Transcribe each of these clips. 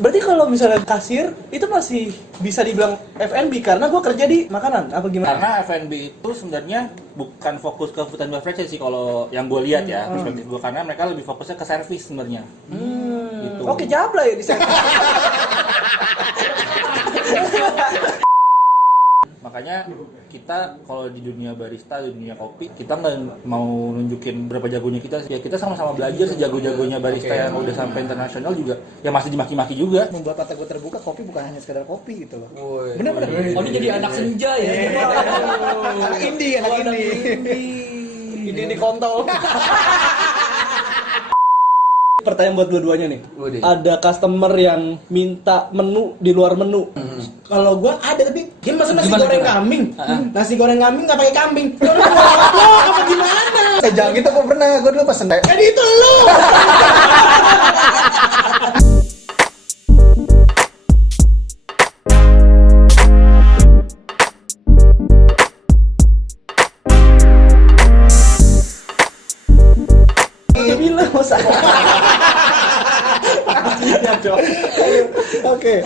Berarti kalau misalnya kasir itu masih bisa dibilang F&B karena gue kerja di makanan apa gimana? Karena F&B itu sebenarnya bukan fokus ke food and beverage sih kalau yang gue lihat ya perspektif gue, karena mereka lebih fokusnya ke servis sebenarnya. Gitu. Oke, jabla ya di sana. Makanya kita kalau di dunia barista, di dunia kopi, kita nggak mau nunjukin berapa jagonya kita. Ya kita sama-sama belajar sejago-jagonya barista yang udah sampai internasional juga. Ya masih dimaki-maki juga. Membuat mata gue terbuka, kopi bukan hanya sekedar kopi gitu loh. Bener-bener. Oh, ini jadi anak senja ya. Anak indie. Ini kontol. Pertanyaan buat dua-duanya nih. Ada customer yang minta menu di luar menu. Kalau gua ada tapi dia masa nasi Gimana, goreng gimana? kambing. Nasi goreng kambing nggak pakai kambing. Ya udah gua apa gimana? Jangan gitu, gue pernah, gue dulu pesen deh. Jadi itu lu. Dia bilang masa.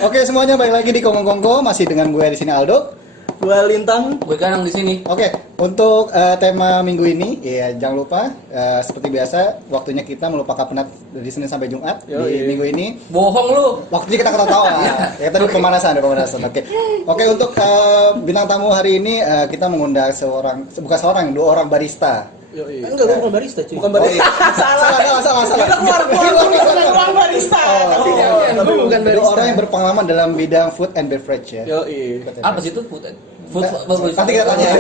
Oke, semuanya balik lagi di Kongko masih dengan gue di sini Aldo. Gue Lintang. Gue Kanang di sini. Oke, untuk tema minggu ini, ya jangan lupa seperti biasa waktunya kita melupakan penat dari Senin sampai Jumat. Di minggu ini Bohong lu. waktunya kita ketawa. Ya tadi pemanasan. Oke, untuk bintang tamu hari ini kita mengundang dua orang barista. Enggak, gua bukan barista, cuy. Bukan barista. Salah. Kita keluar ruang barista. Tapi bukan Dua barista. orang yang berpengalaman dalam bidang food and beverage ya. Apa sih itu food? Nanti kita tanya.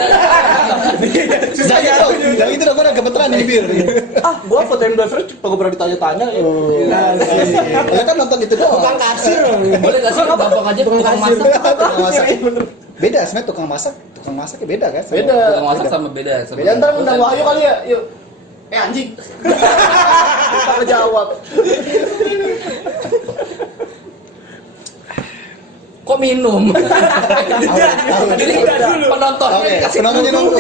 Jangan itu dong, gue udah gemeteran nih bir. Gue food and beverage gue pernah ditanya-tanya ya. Ya kan nonton itu doang. Tukang kasir. Boleh nggak sih gampang aja tukang masak? Tukang masak. Beda sebenarnya tukang masaknya beda kan? Beda. Tukang masak sama beda. Ya ntar undang Wahyu kali ya, yuk. Anjing. Kita ngejawab. Kok minum? Jadi penontonnya Oke, dikasih penontonnya nunggu.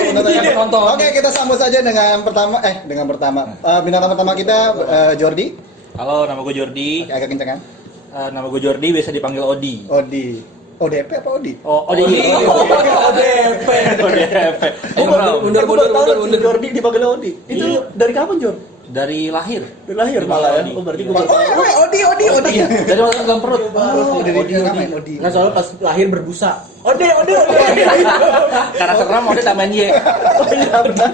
penonton. Oke, kita sambut saja dengan pertama. Bintang pertama kita Jordi. Halo, nama gue Jordi. Agak kenceng kan? Nama gue Jordi, biasa dipanggil Odi. Odi. ODP apa Odi? Oh, Odi. ODP. Mundur. Jordi dipanggil Odi. Itu dari kapan, Jor? Dari lahir. Dari lahir malah ya. Oh, berarti gue Odi. Dari masuk dalam perut. Odi namanya Odi. Nah, soalnya pas lahir berbusa. Ode. Karena sekarang mau tambahin Y. Oh iya benar.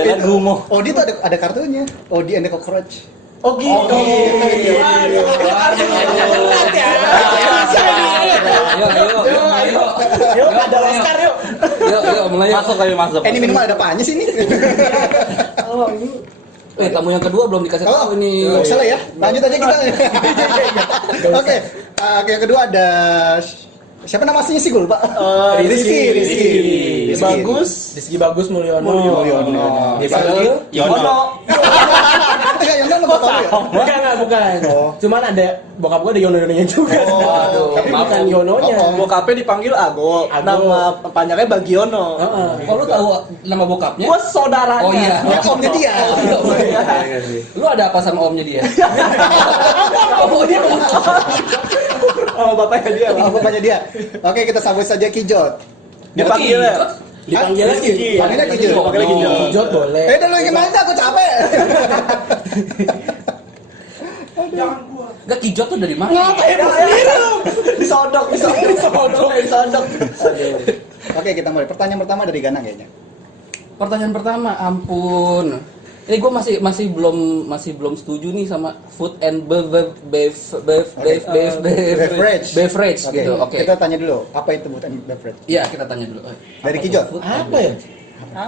Kayak gumoh. Odi tuh ada kartunya. Odi and the Cockroach. Oh gitu. Yuk, Ada Oscar yuk. Yuk, mulai. Masuk. Ini minuman ada apanya sih ini? Tamu yang kedua belum dikasih tahu ini. Nggak usah lah ya. Lanjut aja kita. Oke, yang kedua ada siapa nama aslinya sih gue lupa. Rizky. Rizky Bagus Mulyono. Dipanggil Yono. Enggak, yang nama bapak ya? Bukan. Cuman ada bokap gua ada Yono-Yononya juga. Tapi bukan Yononya. Bokapnya dipanggil Ago. Nama panjangnya Bagiono. Kok lu tahu nama bokapnya? Gue saudaranya. Oh iya. Ya omnya dia. Lu ada apa sama omnya dia? Oh, bapaknya dia. Bapaknya dia. Oke, kita sambut saja Kijot. Dipanggilnya Dipanggilnya Kiki. Panggilnya Kijot. Kijot boleh. Udah lu gimana sih? Aku capek. Enggak, Kijot tuh dari mana? Ngapain disodok. Oke, kita mulai. Pertanyaan pertama dari Ganang kayaknya. Pertanyaan pertama, ampun. Ini gue masih belum setuju nih sama food and beverage gitu. Oke. Kita tanya dulu, apa itu food and beverage? Iya, kita tanya dulu. Dari Kijot. Apa ya?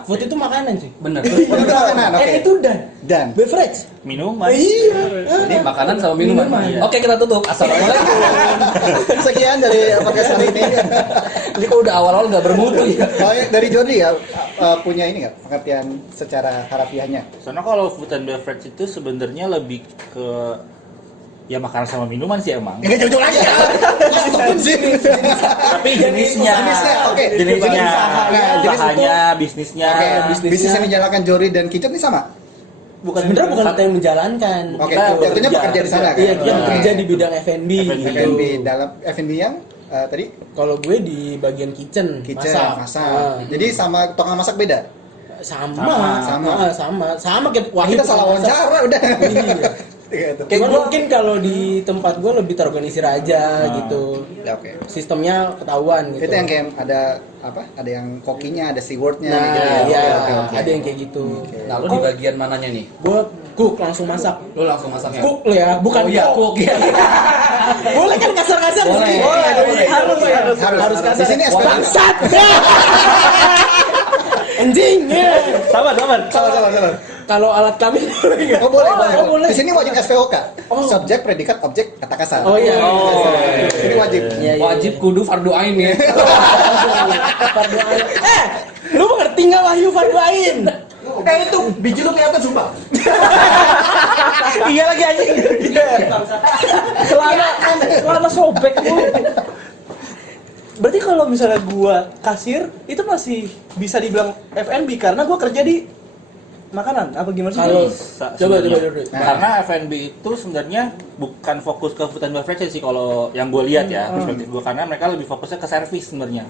Food itu makanan sih. Bener. Itu makanan, oke. Itu dan Beverage. Minuman. Ini makanan sama minuman. Minuman. Oke, kita tutup. Assalamualaikum. Sekian dari podcast hari ini. Ini kok udah awal-awal nggak bermutu ya. Dari Jordi ya, punya ini nggak pengertian secara harafiahnya? Soalnya kalau food and beverage itu sebenarnya lebih ke ya makanan sama minuman sih emang. Enggak jauh-jauh lagi ya. Tapi jenisnya. Oke. Jenisnya. Nah, jenis Usahanya, bisnisnya. Oke, bisnis yang dijalankan Jordi dan Kijot ini sama? Sebenarnya bukan kita yang menjalankan. Oke, Kita jatuhnya bekerja. pekerja di sana kan? Iya, kita Oke. bekerja di bidang F&B. F&B. F&B dalam F&B yang tadi Kalau gue di bagian kitchen, kitchen, masak. Ah. Jadi sama tukang masak beda. Sama kayak Wahyu Kita salah tukang masak. wawancara udah. Iya. Gitu. Cuman mungkin kalau di tempat gue lebih terorganisir aja gitu. Ya, oke. Sistemnya ketahuan gitu. Itu yang kayak ada apa? Ada yang kokinya, ada stewardnya Nah, gitu. iya, Oke, oke. ada yang kayak gitu. Nah, lu di bagian mananya nih? Gue cook langsung masak. Lu langsung masaknya? Cook lo ya, bukan Oh, iya, cook. Boleh kan kasar-kasar di sini? Boleh. Harus kasar. Di sini SPP. Bangsat. Anjing. Ya. Sabar. Salah. Kalau alat kami boleh nggak? Oh boleh, Oh, boleh. Di sini wajib SPOK. Oh. Subjek, predikat, objek, kata kasar. Oh iya. Di sini wajib. Iya, iya. Wajib kudu fardu ain ya. Fardu ain. Lu mengerti nggak Wahyu fardu ain? Itu biji lu kelihatan sumpah. Iya lagi anjing. Celana sobek mulu. Berarti kalau misalnya gua kasir itu masih bisa dibilang F&B karena gua kerja di makanan apa gimana sih? Kalau Bisa coba. sebenarnya. Karena F&B itu sebenarnya bukan fokus ke food and beverage sih kalau yang gue lihat ya perspektif gue, karena mereka lebih fokusnya ke servis sebenarnya.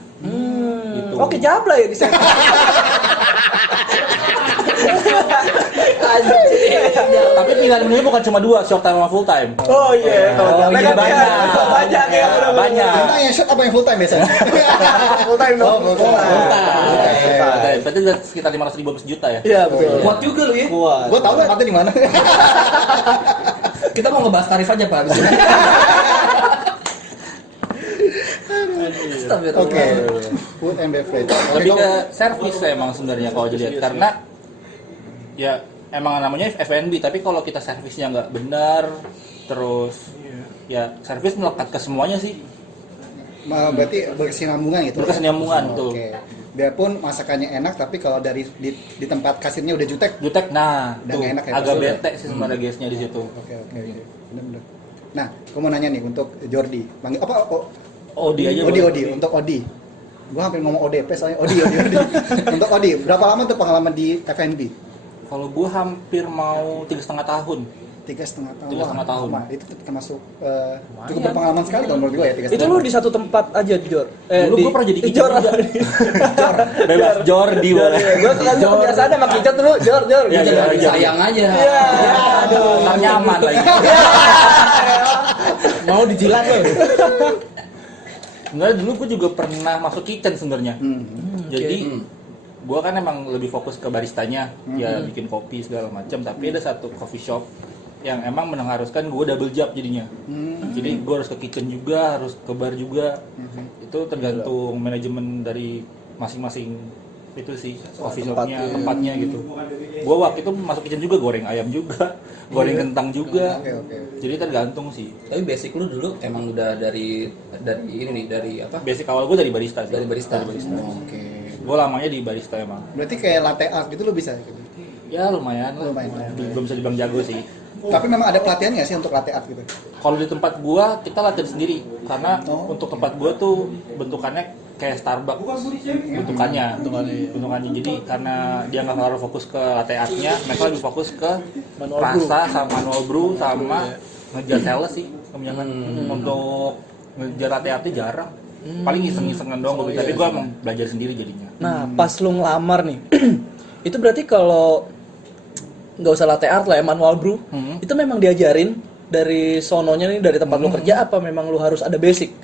Gitu. Oke, jabla ya di sana. Tapi pilihan menunya bukan cuma 2, short time sama full time. Oh iya, Oh, Mereka iya, banyak. banyak ya, benar-benar. Banyak. Emang yang short apa yang full time biasanya? Full time dong. Oh, full time. Oke, berarti udah sekitar 500.000 per sejuta ya? Iya, betul. Kuat juga lu ya. Kuat. Gue tahu tempatnya di mana. Kita mau ngebahas tarif aja Pak. Oke. Food and beverage. Oke, Lebih kamu- ke servis emang sebenarnya kalau dilihat, karena ya emang namanya F&B, tapi kalau kita servisnya nggak benar, terus ya servis melekat ke semuanya sih, berarti berkesinambungan gitu. berkesinambungan tuh. Oke. Biarpun masakannya enak, tapi kalau dari di tempat kasirnya udah jutek. Jutek, nah Udah tuh nggak enak ya, agak pasti. bete sih sebenarnya guysnya di situ. Oke. Benar-benar. Nah, aku mau nanya nih untuk Jordi. Panggil apa? Odi aja. Odi, boleh. untuk Odi. Gua hampir ngomong ODP soalnya Odi. Untuk Odi, berapa lama tuh pengalaman di F&B? Kalau gue hampir mau 3,5 tahun. 3,5 tahun. 3,5 tahun. Wah, itu termasuk cukup berpengalaman sekali kalau menurut gue ya 3,5 Itu lu di satu tempat aja, Jor. Dulu gua pernah jadi kitchen Jor. juga. Bebas Jordi boleh. Gue kan kebiasaan sama kicet dulu, Jor. Iya, iya. Sayang aja. Iya. Aduh, ntar nyaman lagi. Mau dijilat lo. Enggak, dulu gue juga pernah masuk kitchen sebenarnya. Jadi gue kan emang lebih fokus ke baristanya, ya bikin kopi segala macam. Tapi ada satu coffee shop yang emang mengharuskan gue double job jadinya. Jadi gue harus ke kitchen juga, harus ke bar juga. Itu tergantung manajemen dari masing-masing itu sih coffee shopnya, tempatnya gitu. Gue waktu itu masuk kitchen juga, goreng ayam juga, goreng kentang juga. Oke. Jadi tergantung sih. Tapi basic lu dulu emang udah dari ini nih, dari apa? Basic awal gue dari barista sih. Dari barista. Oke. Gue lamanya di barista emang. Berarti kayak latte art gitu lo bisa gitu. Ya lumayan lah. Lumayan. Belum bisa dibilang jago sih. Tapi memang ada pelatihan nggak sih untuk latte art gitu? Kalau di tempat gua kita latihan sendiri karena untuk tempat gua tuh bentukannya kayak Starbucks bentukannya. Jadi karena dia nggak terlalu fokus ke latte artnya, mereka lebih fokus ke rasa sama manual brew sama ngejar sales sih kebanyakan. Untuk ngejar latte artnya jarang. Paling iseng-isengan doang gua, tapi gua emang belajar sendiri jadinya. Nah, pas lu ngelamar nih, itu berarti kalau nggak usah latte art lah ya, manual brew, itu memang diajarin dari sononya nih, dari tempat lu kerja, apa memang lu harus ada basic?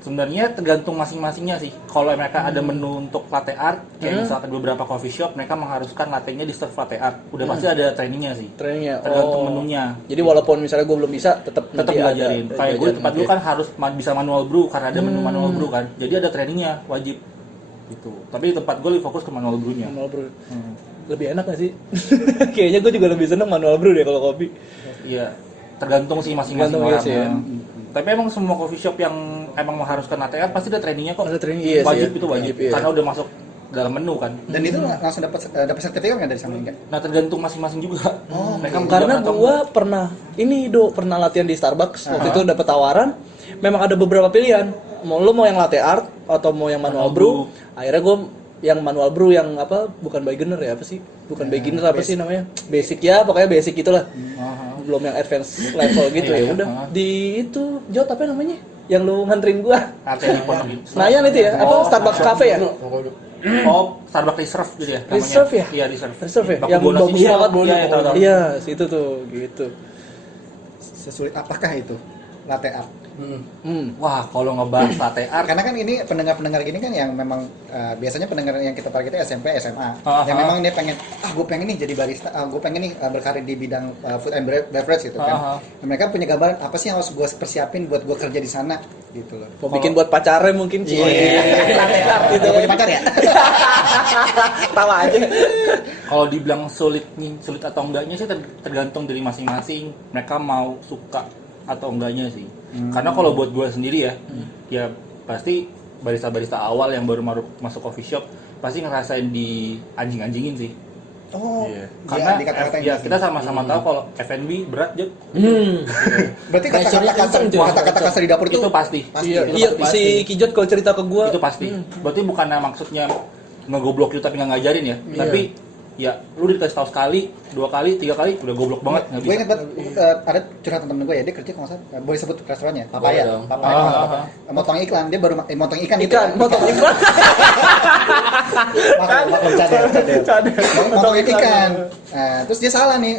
Sebenarnya tergantung masing-masingnya sih. Kalau mereka ada menu untuk latte art, kayak misalkan beberapa coffee shop, mereka mengharuskan latte-nya di serve latte art. Udah pasti ada trainingnya sih. Trainingnya. Tergantung menunya. Jadi walaupun misalnya gue belum bisa, tetap Tetap belajarin. Kayak gue tempat dulu kan harus bisa manual brew karena ada menu manual brew kan. Jadi ada trainingnya wajib. Gitu. Tapi di tempat gue lebih fokus ke manual brew-nya. manual brew. Lebih enak gak sih? Kayaknya gue juga lebih seneng manual brew deh kalau kopi. Iya. Tergantung sih masing-masing Tergantung orang. sih ya. Tapi emang semua coffee shop yang emang mengharuskan latte art pasti ada trainingnya kok. Ada training, iya sih wajib ya. itu wajib. Iya. Karena udah masuk dalam menu kan. Dan itu langsung dapat sertifikat nggak dari sana enggak? Nah tergantung masing-masing juga. Mereka mau Karena jalan atau gue pernah latihan di Starbucks. Waktu itu dapat tawaran. Memang ada beberapa pilihan. Mau yang latte art atau mau yang manual brew. Akhirnya gue yang manual brew yang apa bukan beginner ya apa sih? Bukan beginner apa sih namanya? Basic ya, pokoknya basic itulah. Belum yang advance level gitu ya. Udah di itu Jot apa namanya? Yang lu nganterin gua. Artinya di Pondok Indah. Senayan itu ya? Apa Starbucks Cafe ya? Oh, Starbucks Reserve gitu ya namanya. Reserve ya? Iya, Reserve. Reserve ya? Baku Yang bonus bagus itu. banget. Iya, tahu. Iya, situ tuh gitu. Sesulit apakah itu latte art? Wah, kalau ngebahas latte art Karena kan ini pendengar-pendengar gini kan yang memang biasanya pendengar yang kita target itu SMP, SMA. Yang Ah. memang dia pengen, gue pengen nih jadi barista, gue pengen nih berkarir di bidang food and beverage gitu kan. Dan mereka punya gambaran apa sih yang harus gue persiapin buat gue kerja di sana gitu loh. Mau bikin buat pacarnya mungkin sih. Latte art gitu. Udah punya pacar ya? Tawa aja. kalau dibilang sulit atau enggaknya sih tergantung dari masing-masing mereka mau suka atau enggaknya sih. Karena kalau buat gue sendiri ya pasti barista-barista awal yang baru masuk coffee shop pasti ngerasain di anjing-anjingin sih. Oh, Karena dikata-katain ya gitu. kita sama-sama tahu kalau F&B berat Jod. Berarti Pressure-nya kenceng, cuy. kata-kata kasar di dapur Itu pasti. Iya, Itu iya pasti. si Kijot kalau cerita ke gua Itu pasti. Berarti bukannya maksudnya ngegoblok you tapi nggak ngajarin ya. Tapi ya lu dikasih tahu sekali, 2 kali, 3 kali udah goblok banget nggak Gue bisa. inget banget, ada curhatan temen gue ya, dia kerja kalau nggak salah, boleh sebut restorannya, Boleh Papaya. dong. Papaya. Motong iklan, dia baru motong ikan gitu. ikan, motong ikan. Makan bercanda. Motongin ikan. Nah, terus dia salah nih,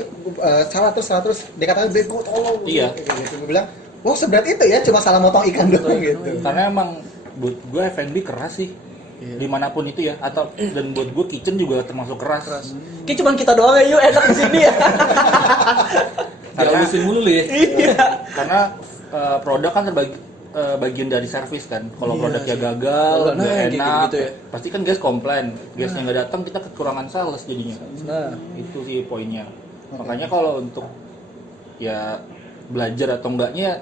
salah terus dia katakan bego tolong. Iya. Gitu. Gue bilang, wah seberat itu ya, cuma salah motong ikan doang gitu. Karena emang buat gue F&B keras sih. Dimanapun itu ya, atau dan buat gue kitchen juga termasuk keras. Kayak cuman kita doang ya, yuk enak di sini ya. Dihalusin mulu lu ya. Karena produk kan bagian dari servis kan. Kalau produknya gagal, Nah, nggak kayak enak, gitu ya. pasti kan guys komplain. Guysnya nggak datang, kita kekurangan sales jadinya. Nah, Itu sih poinnya. Makanya kalau untuk ya belajar atau enggaknya,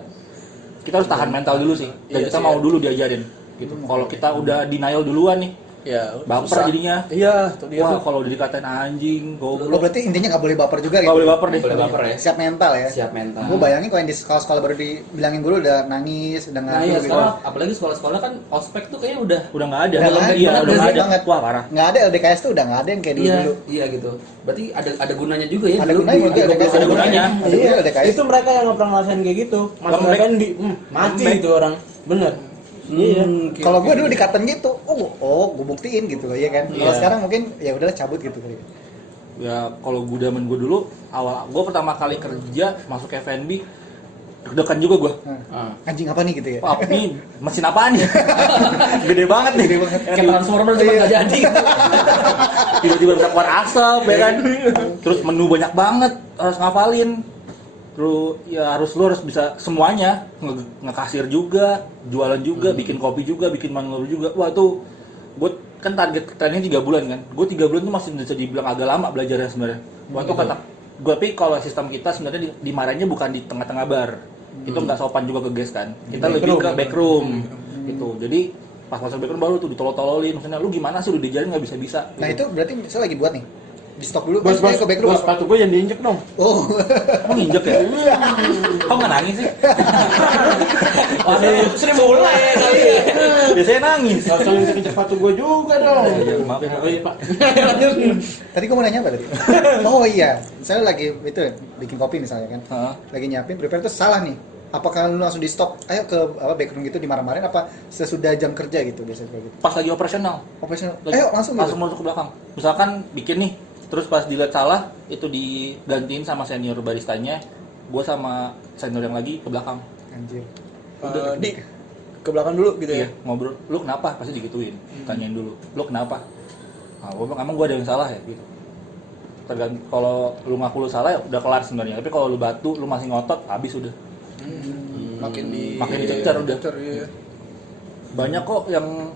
kita harus tahan mental dulu sih. Dan Iya kita sih, mau ya. dulu diajarin. Gitu. Kalau kita udah denial duluan nih, ya baper susah. jadinya. Iya, tuh dia Wah, tuh. kalau dikatain anjing, Lo goblok. berarti intinya nggak boleh baper juga Nggak gitu. boleh baper deh. Boleh baper ya. Siap mental ya. Siap mental. Gue bayangin kalau yang di sekolah-sekolah baru dibilangin guru udah nangis, udah Nah ngadu iya gitu. sekarang apalagi sekolah-sekolah kan ospek tuh kayaknya udah Udah nggak ada. Udah nggak ada. Iya, Bener, udah nggak bener ada. banget. Wah, parah. Nggak ada LDKS tuh udah nggak ada yang kayak dulu. iya gitu. Berarti ada gunanya juga ya. Ada dulu gunanya di- juga di- LDKS. Ada gunanya. Ada gunanya LDKS. Itu mereka yang nggak pernah ngerasain kayak gitu. Masuk Lembek. F&B, mati Lembek. itu orang. Bener. Iya. Kalau gue dulu dikatain gitu, gue buktiin gitu loh, ya kan. Kalau Iya. sekarang mungkin ya udahlah cabut gitu kali. Ya kalau gue zaman gue dulu, gue pertama kali kerja masuk F&B, deg-degan juga gue. Ah. Anjing apa nih gitu ya? Wah, ini mesin apaan nih? Gede banget nih. Kayak transformer cuma nggak jadi. Tiba-tiba bisa keluar asap, ya kan? Terus menu banyak banget, harus ngafalin. Terus ya lu harus bisa semuanya, ngekasir juga, jualan juga, bikin kopi juga, bikin manual juga. Wah itu, gue kan target trennya 3 bulan kan. Gue 3 bulan tuh masih bisa dibilang agak lama belajarnya sebenarnya. Wah itu kata gue, tapi kalau sistem kita sebenarnya dimarahinnya bukan di tengah-tengah bar. Itu nggak sopan juga ke guys kan. Kita lebih ke backroom gitu. Jadi pas masuk backroom baru tuh ditolol-tololin. Maksudnya lu gimana sih, lu diajarin nggak bisa-bisa. Nah itu berarti saya lagi buat nih. Di stop dulu. Bos, Saya ke back room. sepatu gue yang diinjek dong. Oh. Emang nginjek ya? Kok nggak nangis sih? Wah, sering mulai kali ya. Biasanya nangis. Gak usah injek sepatu gue juga dong. Maaf ya, Oh iya Pak. Tadi gue mau nanya apa tadi? Oh iya, saya lagi itu bikin kopi misalnya kan. Heeh. Lagi nyiapin prepare terus salah nih. Apakah lu langsung di stop? Ayo ke backroom gitu dimarah-marahin apa sesudah jam kerja gitu biasanya kayak gitu? Pas lagi operasional. Operasional. Lagi- Ayo langsung gitu. masuk ke belakang. Misalkan bikin nih, terus pas dilihat salah, itu digantiin sama senior baristanya. Gue sama senior yang lagi ke belakang. Anjir. Di ke belakang dulu gitu ya. Iya, ngobrol. Lu kenapa? Pasti digituin. Tanyain dulu. Lu kenapa? Nah, gue bilang, emang gue ada yang salah ya? Gitu. Tergantung, kalau lu ngaku lu salah ya udah kelar sebenarnya. Tapi kalau lu batu, lu masih ngotot, habis udah. Makin dicecer udah. Iya. Banyak kok yang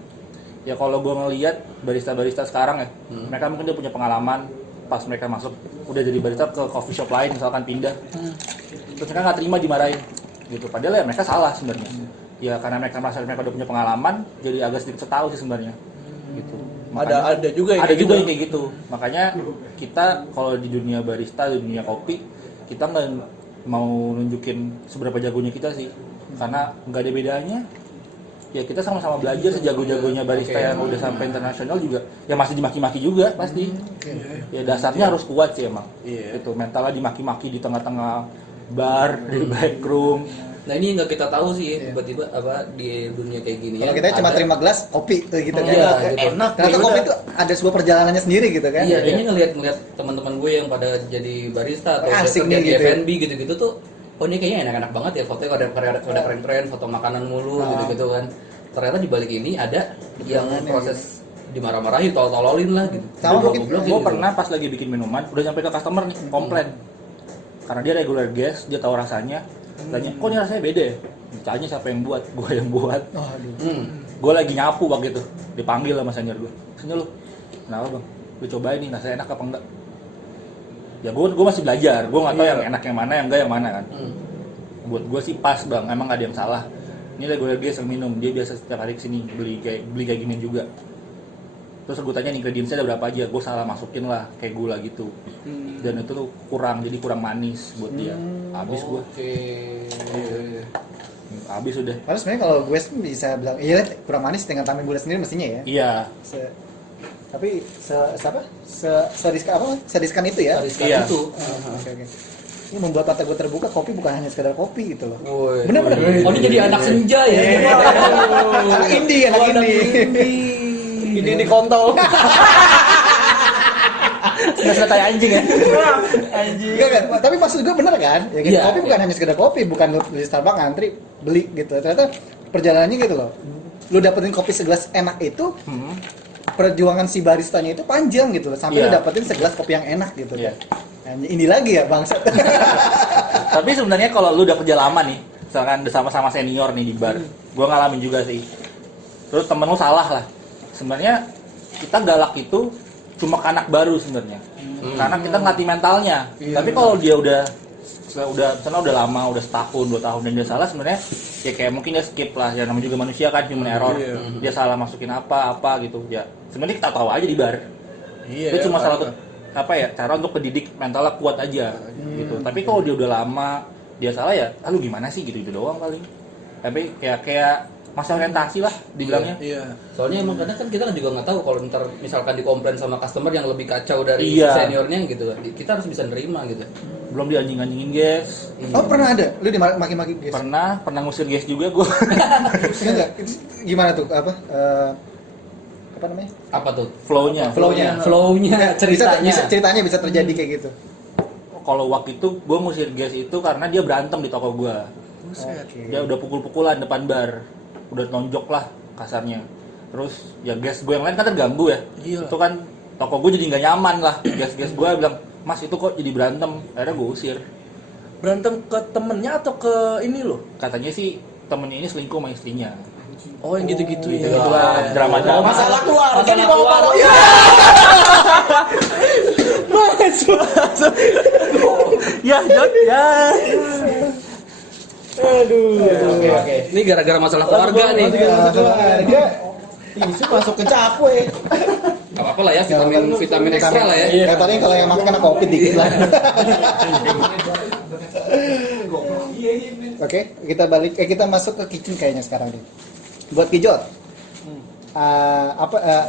ya kalau gue ngelihat barista-barista sekarang ya, mereka mungkin dia punya pengalaman pas mereka masuk udah jadi barista ke coffee shop lain misalkan pindah, terus mereka nggak terima dimarahin gitu, padahal ya mereka salah sebenarnya. Ya karena mereka merasa mereka udah punya pengalaman, jadi agak sedikit setahu sih sebenarnya gitu. Ada juga yang ada kayak juga gitu. yang kayak gitu. Makanya kita kalau di dunia barista, di dunia kopi, kita nggak mau nunjukin seberapa jagonya kita sih, karena nggak ada bedanya. ya kita sama-sama belajar sejago-jagonya barista yang udah sampai internasional juga ya masih dimaki-maki juga pasti. Ya dasarnya harus kuat sih emang. Itu mentalnya dimaki-maki di tengah-tengah bar, di back room. Nah ini nggak kita tahu sih tiba-tiba apa di dunia kayak gini. Kalau kita cuma terima gelas kopi gitu kan. Iya, gitu. Enak. Ternyata kopi itu ada sebuah perjalanannya sendiri gitu kan. Iya, ini ngelihat teman-teman gue yang pada jadi barista atau Asik kerja nih di gitu. F&B gitu-gitu tuh, oh ini kayaknya enak-enak banget ya fotonya ada keren-keren, foto makanan mulu gitu-gitu kan. Ternyata di balik ini ada yang proses dimarah-marahin, tolol-tololin lah gitu. Sama mungkin Gue pernah pas lagi bikin minuman, udah sampai ke customer nih, komplain. Karena dia regular guest, dia tahu rasanya. Tanya, kok ini rasanya beda ya? Ditanya siapa yang buat, gue yang buat. Gue lagi nyapu waktu itu, dipanggil sama senior gue. Senior lu, kenapa bang? Lu cobain nih, rasanya enak apa enggak? Ya gue masih belajar, gue nggak tahu yang enak yang mana, yang enggak yang mana kan. Buat gue sih pas bang, emang gak ada yang salah. Ini regular guest yang minum, dia biasa setiap hari kesini beli kayak gini juga. Terus gue tanya ingredientsnya ada berapa aja, gue salah masukin lah kayak gula gitu. Dan itu tuh kurang, jadi kurang manis buat dia. Habis gue. Habis udah. Padahal sebenarnya kalau gue sih bisa bilang, iya kurang manis dengan tambahin gula sendiri mestinya ya. Iya. Tapi sediskan itu ya. Iya. Itu. Oke. Ini membuat mata gue terbuka, kopi bukan hanya sekedar kopi gitu loh. Woi. Bener-bener. Oh ini jadi anak senja ya. Anak indie. Ini kontol. Sudah kayak anjing ya. Enggak, tapi maksud gue bener kan? Ya, gitu. Iya, Kopi bukan hanya sekedar kopi, bukan lu di Starbucks ngantri beli gitu. Ternyata perjalanannya gitu loh. Lu dapetin kopi segelas enak itu, perjuangan si baristanya itu panjang gitu loh. Sampai lu dapetin segelas kopi yang enak gitu kan. Ini lagi ya bangsat. Tapi sebenarnya kalau lu udah kerja lama nih, misalkan udah sama-sama senior nih di bar, gue ngalamin juga sih. Terus temen lu salah lah. Sebenarnya kita galak itu cuma ke anak baru sebenarnya, karena kita ngelatih mentalnya. Tapi kalau dia udah misalnya udah lama, udah setahun, 2 tahun dan dia salah, sebenarnya ya kayak mungkin dia skip lah. Ya namanya juga manusia kan, human error. Dia salah masukin apa gitu. Ya sebenarnya kita tahu aja di bar. Itu cuma salah satu cara untuk pendidik mentalnya kuat aja gitu. Tapi kalau dia udah lama dia salah ya, lu gimana sih gitu doang paling. Tapi kayak masalah orientasi lah dibilangnya. Soalnya emang kadang kan kita kan juga nggak tahu kalau ntar misalkan dikomplain sama customer yang lebih kacau dari seniornya gitu. Kita harus bisa nerima gitu. Belum dianjing-anjingin guys. Oh pernah ada? Lu dimaki-maki guys? Pernah ngusir guys juga gue. Enggak, itu gimana tuh? Apa namanya? Apa tuh? Flownya. Ceritanya. Bisa terjadi kayak gitu. Kalau waktu itu gue ngusir guys itu karena dia berantem di toko gue. Dia udah pukul-pukulan depan bar, udah nonjok lah kasarnya. Terus ya guys gue yang lain kan terganggu ya. Itu kan toko gue jadi nggak nyaman lah. Guys gue bilang, mas itu kok jadi berantem. Akhirnya gue usir. Berantem ke temennya atau ke ini loh? Katanya sih temennya ini selingkuh sama istrinya. Oh yang gitu-gitu ya. Itulah drama-drama. Masalah keluarga di bawah. Ya, Jon, ya. Oke. Ini gara-gara masalah keluarga nih. Keluarga. Isu masuk ke cakwe. Gak apa-apa lah ya, vitamin ekstra lah ya. Katanya kalau yang makan kena kopi dikit lah. Oke, kita masuk ke kitchen kayaknya sekarang nih. Buat Kijot,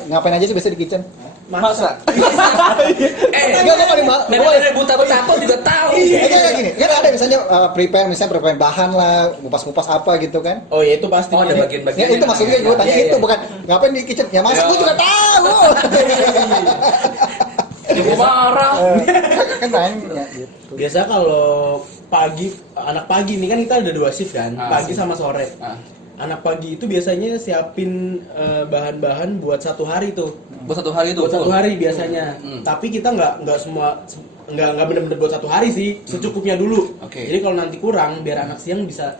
ngapain aja sih biasa di kitchen? Masa? Enggak paling Nenek buta betapa juga tahu. Kayak gini, kan ada misalnya prepare bahan lah, kupas apa gitu kan? Oh ya itu pasti. Oh ada bagian-bagian. Ya, itu maksudnya gue tanya itu bukan ngapain di kitchen? Ya masak gue juga tahu. Ibu marah. Kan nanya gitu. Biasa kalau anak pagi nih kan kita ada 2 shift kan, pagi sama sore. Anak pagi itu biasanya siapin bahan-bahan buat 1 hari tuh. Buat 1 hari itu. Buat 1 hari biasanya. Tapi kita nggak semua nggak benar-benar buat 1 hari sih, secukupnya dulu. Jadi kalau nanti kurang, biar anak siang bisa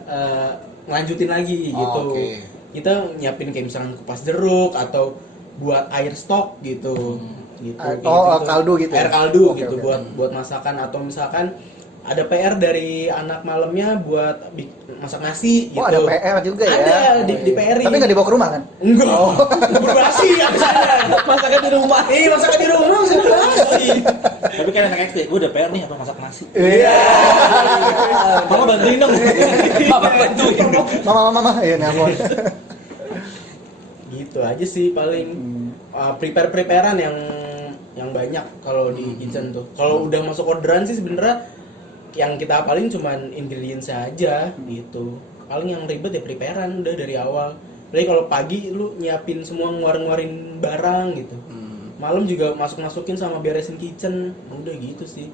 ngelanjutin lagi gitu. Kita nyiapin kayak misalnya kupas jeruk atau buat air stok gitu. Kaldu gitu. Air kaldu gitu buat masakan atau misalkan ada PR dari anak malamnya buat masak nasi gitu. Oh, ada PR juga ya? Ada, di PR-in. Tapi nggak dibawa ke rumah kan? Enggak. Berbasi aku sana. Masakan di rumah. Masakan di rumah masak nasi. Tapi kan anak SD, gue udah PR nih apa masak nasi. Iya. Mama bantuin dong. Mama bantuin. Mama, ya nelpon. Gitu aja sih paling. Preparean yang banyak kalau di kitchen tuh. Kalau udah masuk orderan sih sebenarnya yang kita hafalin cuman ingredients aja gitu. Paling yang ribet ya preparean udah dari awal. Jadi kalau pagi lu nyiapin semua, ngeluarin barang gitu. Malam juga masukin sama beresin kitchen. Udah gitu sih.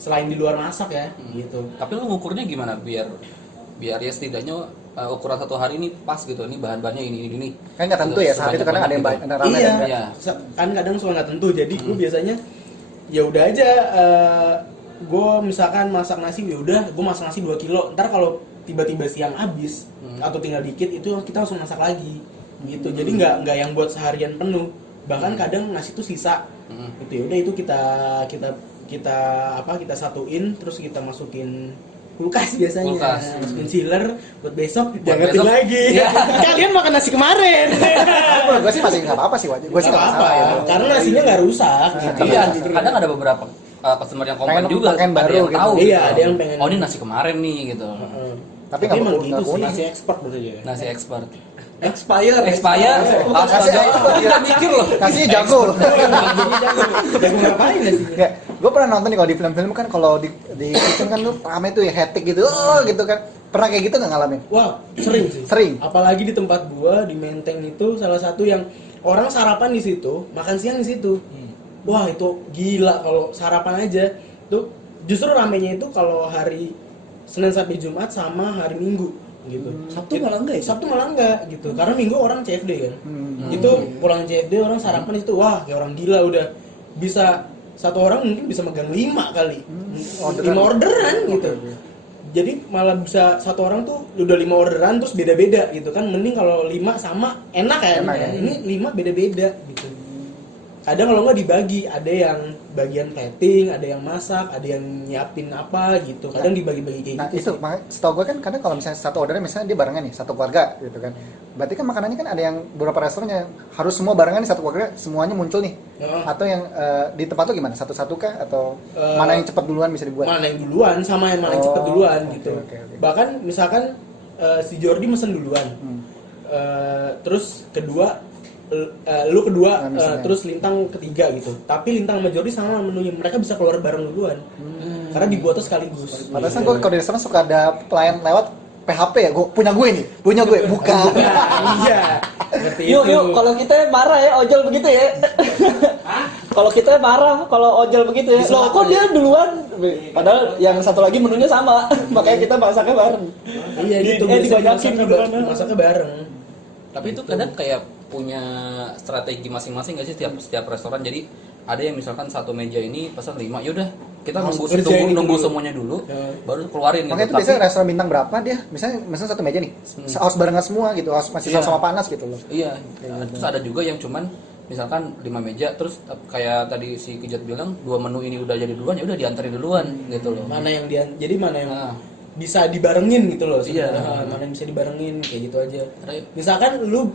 Selain di luar masak ya, gitu. Tapi lu ngukurnya gimana biar ya setidaknya ukuran satu hari ini pas gitu, ini bahan-bahannya ini. Kan nggak tentu ya, saat itu kadang ada yang gitu. ada rame Iya, dan Iya. kan kadang suka nggak tentu. Jadi gue biasanya ya udah aja. Gue misalkan masak nasi, ya udah gue masak nasi 2 kilo. Ntar kalau tiba-tiba siang habis atau tinggal dikit, itu kita langsung masak lagi. Gitu. Jadi nggak yang buat seharian penuh. Bahkan kadang nasi itu sisa. Gitu ya udah itu kita satuin, terus kita masukin kulkas biasanya, masukin chiller buat besok jangatin lagi. Iya. Kalian makan nasi kemarin. gue sih masih nggak apa-apa sih, wajib gue sih nggak apa-apa masalah ya, karena nasinya nggak rusak. Gitu. Iya, kadang ada beberapa customer yang komplain Pengen juga, makan ada baru yang gitu. tahu. Iya, gitu. ada yang pengen. Oh, ini nasi kemarin nih gitu. Tapi nggak emang perlu gitu sih. Nasi expert berarti ya. Nasi expert. Expired. Bukan nasi expert, kita mikir loh. nasinya jago. Jago ngapain nasinya? Nggak, gue pernah nonton nih kalau di film-film kan, kalau di kitchen kan tuh rame tuh ya, hectic gitu, gitu kan. Pernah kayak gitu nggak ngalamin? Wah, sering sih. Sering. Apalagi di tempat gua di Menteng itu salah satu yang orang sarapan di situ, makan siang di situ. Wah, itu gila kalau sarapan aja. Tuh justru ramenya itu kalau hari Senin sampai Jumat sama hari Minggu gitu. Sabtu malah enggak ya? Sabtu malah enggak gitu. Karena Minggu orang CFD kan. Itu pulang CFD orang sarapan di situ. Wah, kayak orang gila udah bisa satu orang mungkin bisa megang 5 kali. 5 orderan gitu. Jadi malah bisa satu orang tuh udah 5 orderan terus beda-beda gitu kan. Mending kalau 5 sama enak kan. Enak, ya. Ini 5 beda-beda gitu. Kadang kalau nggak dibagi, ada yang bagian plating, ada yang masak, ada yang nyiapin apa gitu. Kadang dibagi-bagi kayak Nah gitu. itu, makanya setahu gue kan kadang kalau misalnya satu ordernya misalnya dia barengan nih, satu keluarga gitu kan. Berarti kan makanannya kan ada yang beberapa restorannya harus semua barengan nih, satu keluarga semuanya muncul nih. Atau yang di tempat tuh gimana? Satu-satu kah? Atau mana yang cepat duluan bisa dibuat? Mana yang duluan sama yang mana yang cepet duluan oke, gitu. oke. Bahkan misalkan si Jordi mesen duluan. Terus kedua lu kedua, misalnya. terus Lintang ketiga gitu. Tapi Lintang sama Jordi sama menunya, mereka bisa keluar bareng duluan. Karena dibuatnya sekaligus. Padahal gue kalau di restoran suka ada pelayan lewat PHP ya, punya gue, buka. Iya. Ngerti Yuk, itu. kalau kita marah ya, ojol begitu ya. Kalau kita marah, kalau ojol begitu ya. Loh, kok dia duluan? Padahal yang satu lagi menunya sama. Makanya kita masaknya bareng. Iya, gitu. Dibanyakin gitu kan. Masaknya bareng. Tapi itu kadang kayak punya strategi masing-masing nggak sih setiap restoran. Jadi ada yang misalkan satu meja ini pesan 5, yaudah kita nunggu semuanya dulu, baru keluarin. Makanya itu biasanya restoran bintang berapa dia? Misalnya satu meja nih, harus barengan semua gitu, harus masih sama-sama panas gitu loh. Iya. Terus ada juga yang cuman misalkan 5 meja, terus kayak tadi si Kejat bilang 2 menu ini udah jadi duluan, ya udah diantarin duluan gitu loh. Mana yang jadi mana yang bisa dibarengin gitu loh. Iya. Mana yang bisa dibarengin kayak gitu aja. Misalkan lu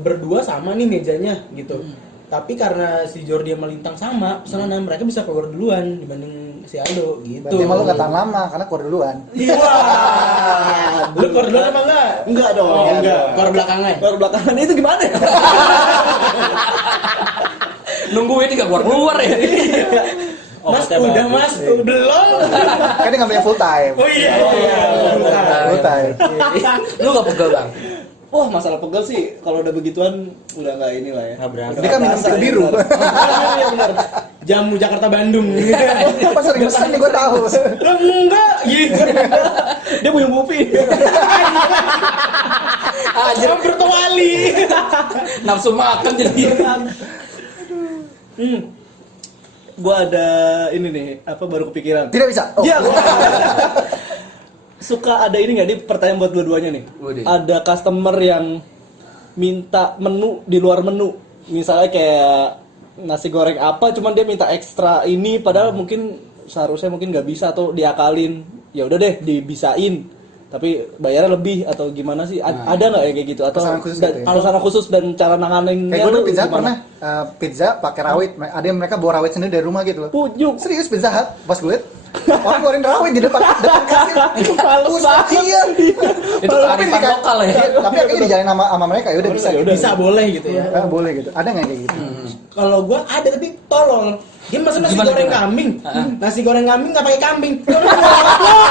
berdua sama nih mejanya gitu. Tapi karena si Jordi sama Lintang sama, pesanan mereka bisa keluar duluan dibanding si Aldo gitu. Berarti emang lu nggak tahan lama karena keluar duluan. Iya. Lu keluar duluan apa enggak? Enggak dong. Oh, enggak. Keluar belakangan. Baru belakangan itu gimana ya? Nungguin nggak keluar ya. Mas, udah mas, belum. Kan dia ngambil yang full time. Oh iya. Full time. Lu nggak pegel bang? Wah, masalah pegel sih kalau udah begituan udah nggak inilah ya. Nggak berasa. Dia kan minum pil biru. Iya benar. Jamu Jakarta Bandung. Pas sering pesan nih gue tahu. Enggak gitu. Dia punya movie. Aja bertuali. Nafsu makan jadi. Gua ada ini nih, baru kepikiran. Tidak bisa. Oh. Iya, gua suka ada ini nggak, di pertanyaan buat dua-duanya nih. Waduh. Ada customer yang minta menu di luar menu, misalnya kayak nasi goreng apa, cuman dia minta ekstra ini, padahal mungkin seharusnya mungkin nggak bisa atau diakalin. Ya udah deh, dibisain, tapi bayarnya lebih atau gimana sih? Ada nggak ya kayak gitu? Atau Pesanan khusus gitu ya? pesanan khusus dan cara nanganinnya? Kayak gue lu dulu pizza gimana? pernah pizza pakai rawit. Ada yang mereka bawa rawit sendiri dari rumah gitu loh. Pujuk. Serius Pizza Hut pas gue liat, Orang goreng rawit di depan kasir. Males banget. Iya. Itu kearifan lokal ya. Tapi akhirnya dijalin sama mereka, ya udah bisa. Bisa boleh gitu ya. Boleh gitu. Ada nggak kayak gitu? Kalau gua ada tapi tolong. Dia masa nasi Gimana, goreng gimana? kambing. Nasi goreng kambing nggak pakai kambing. Ya udah loh,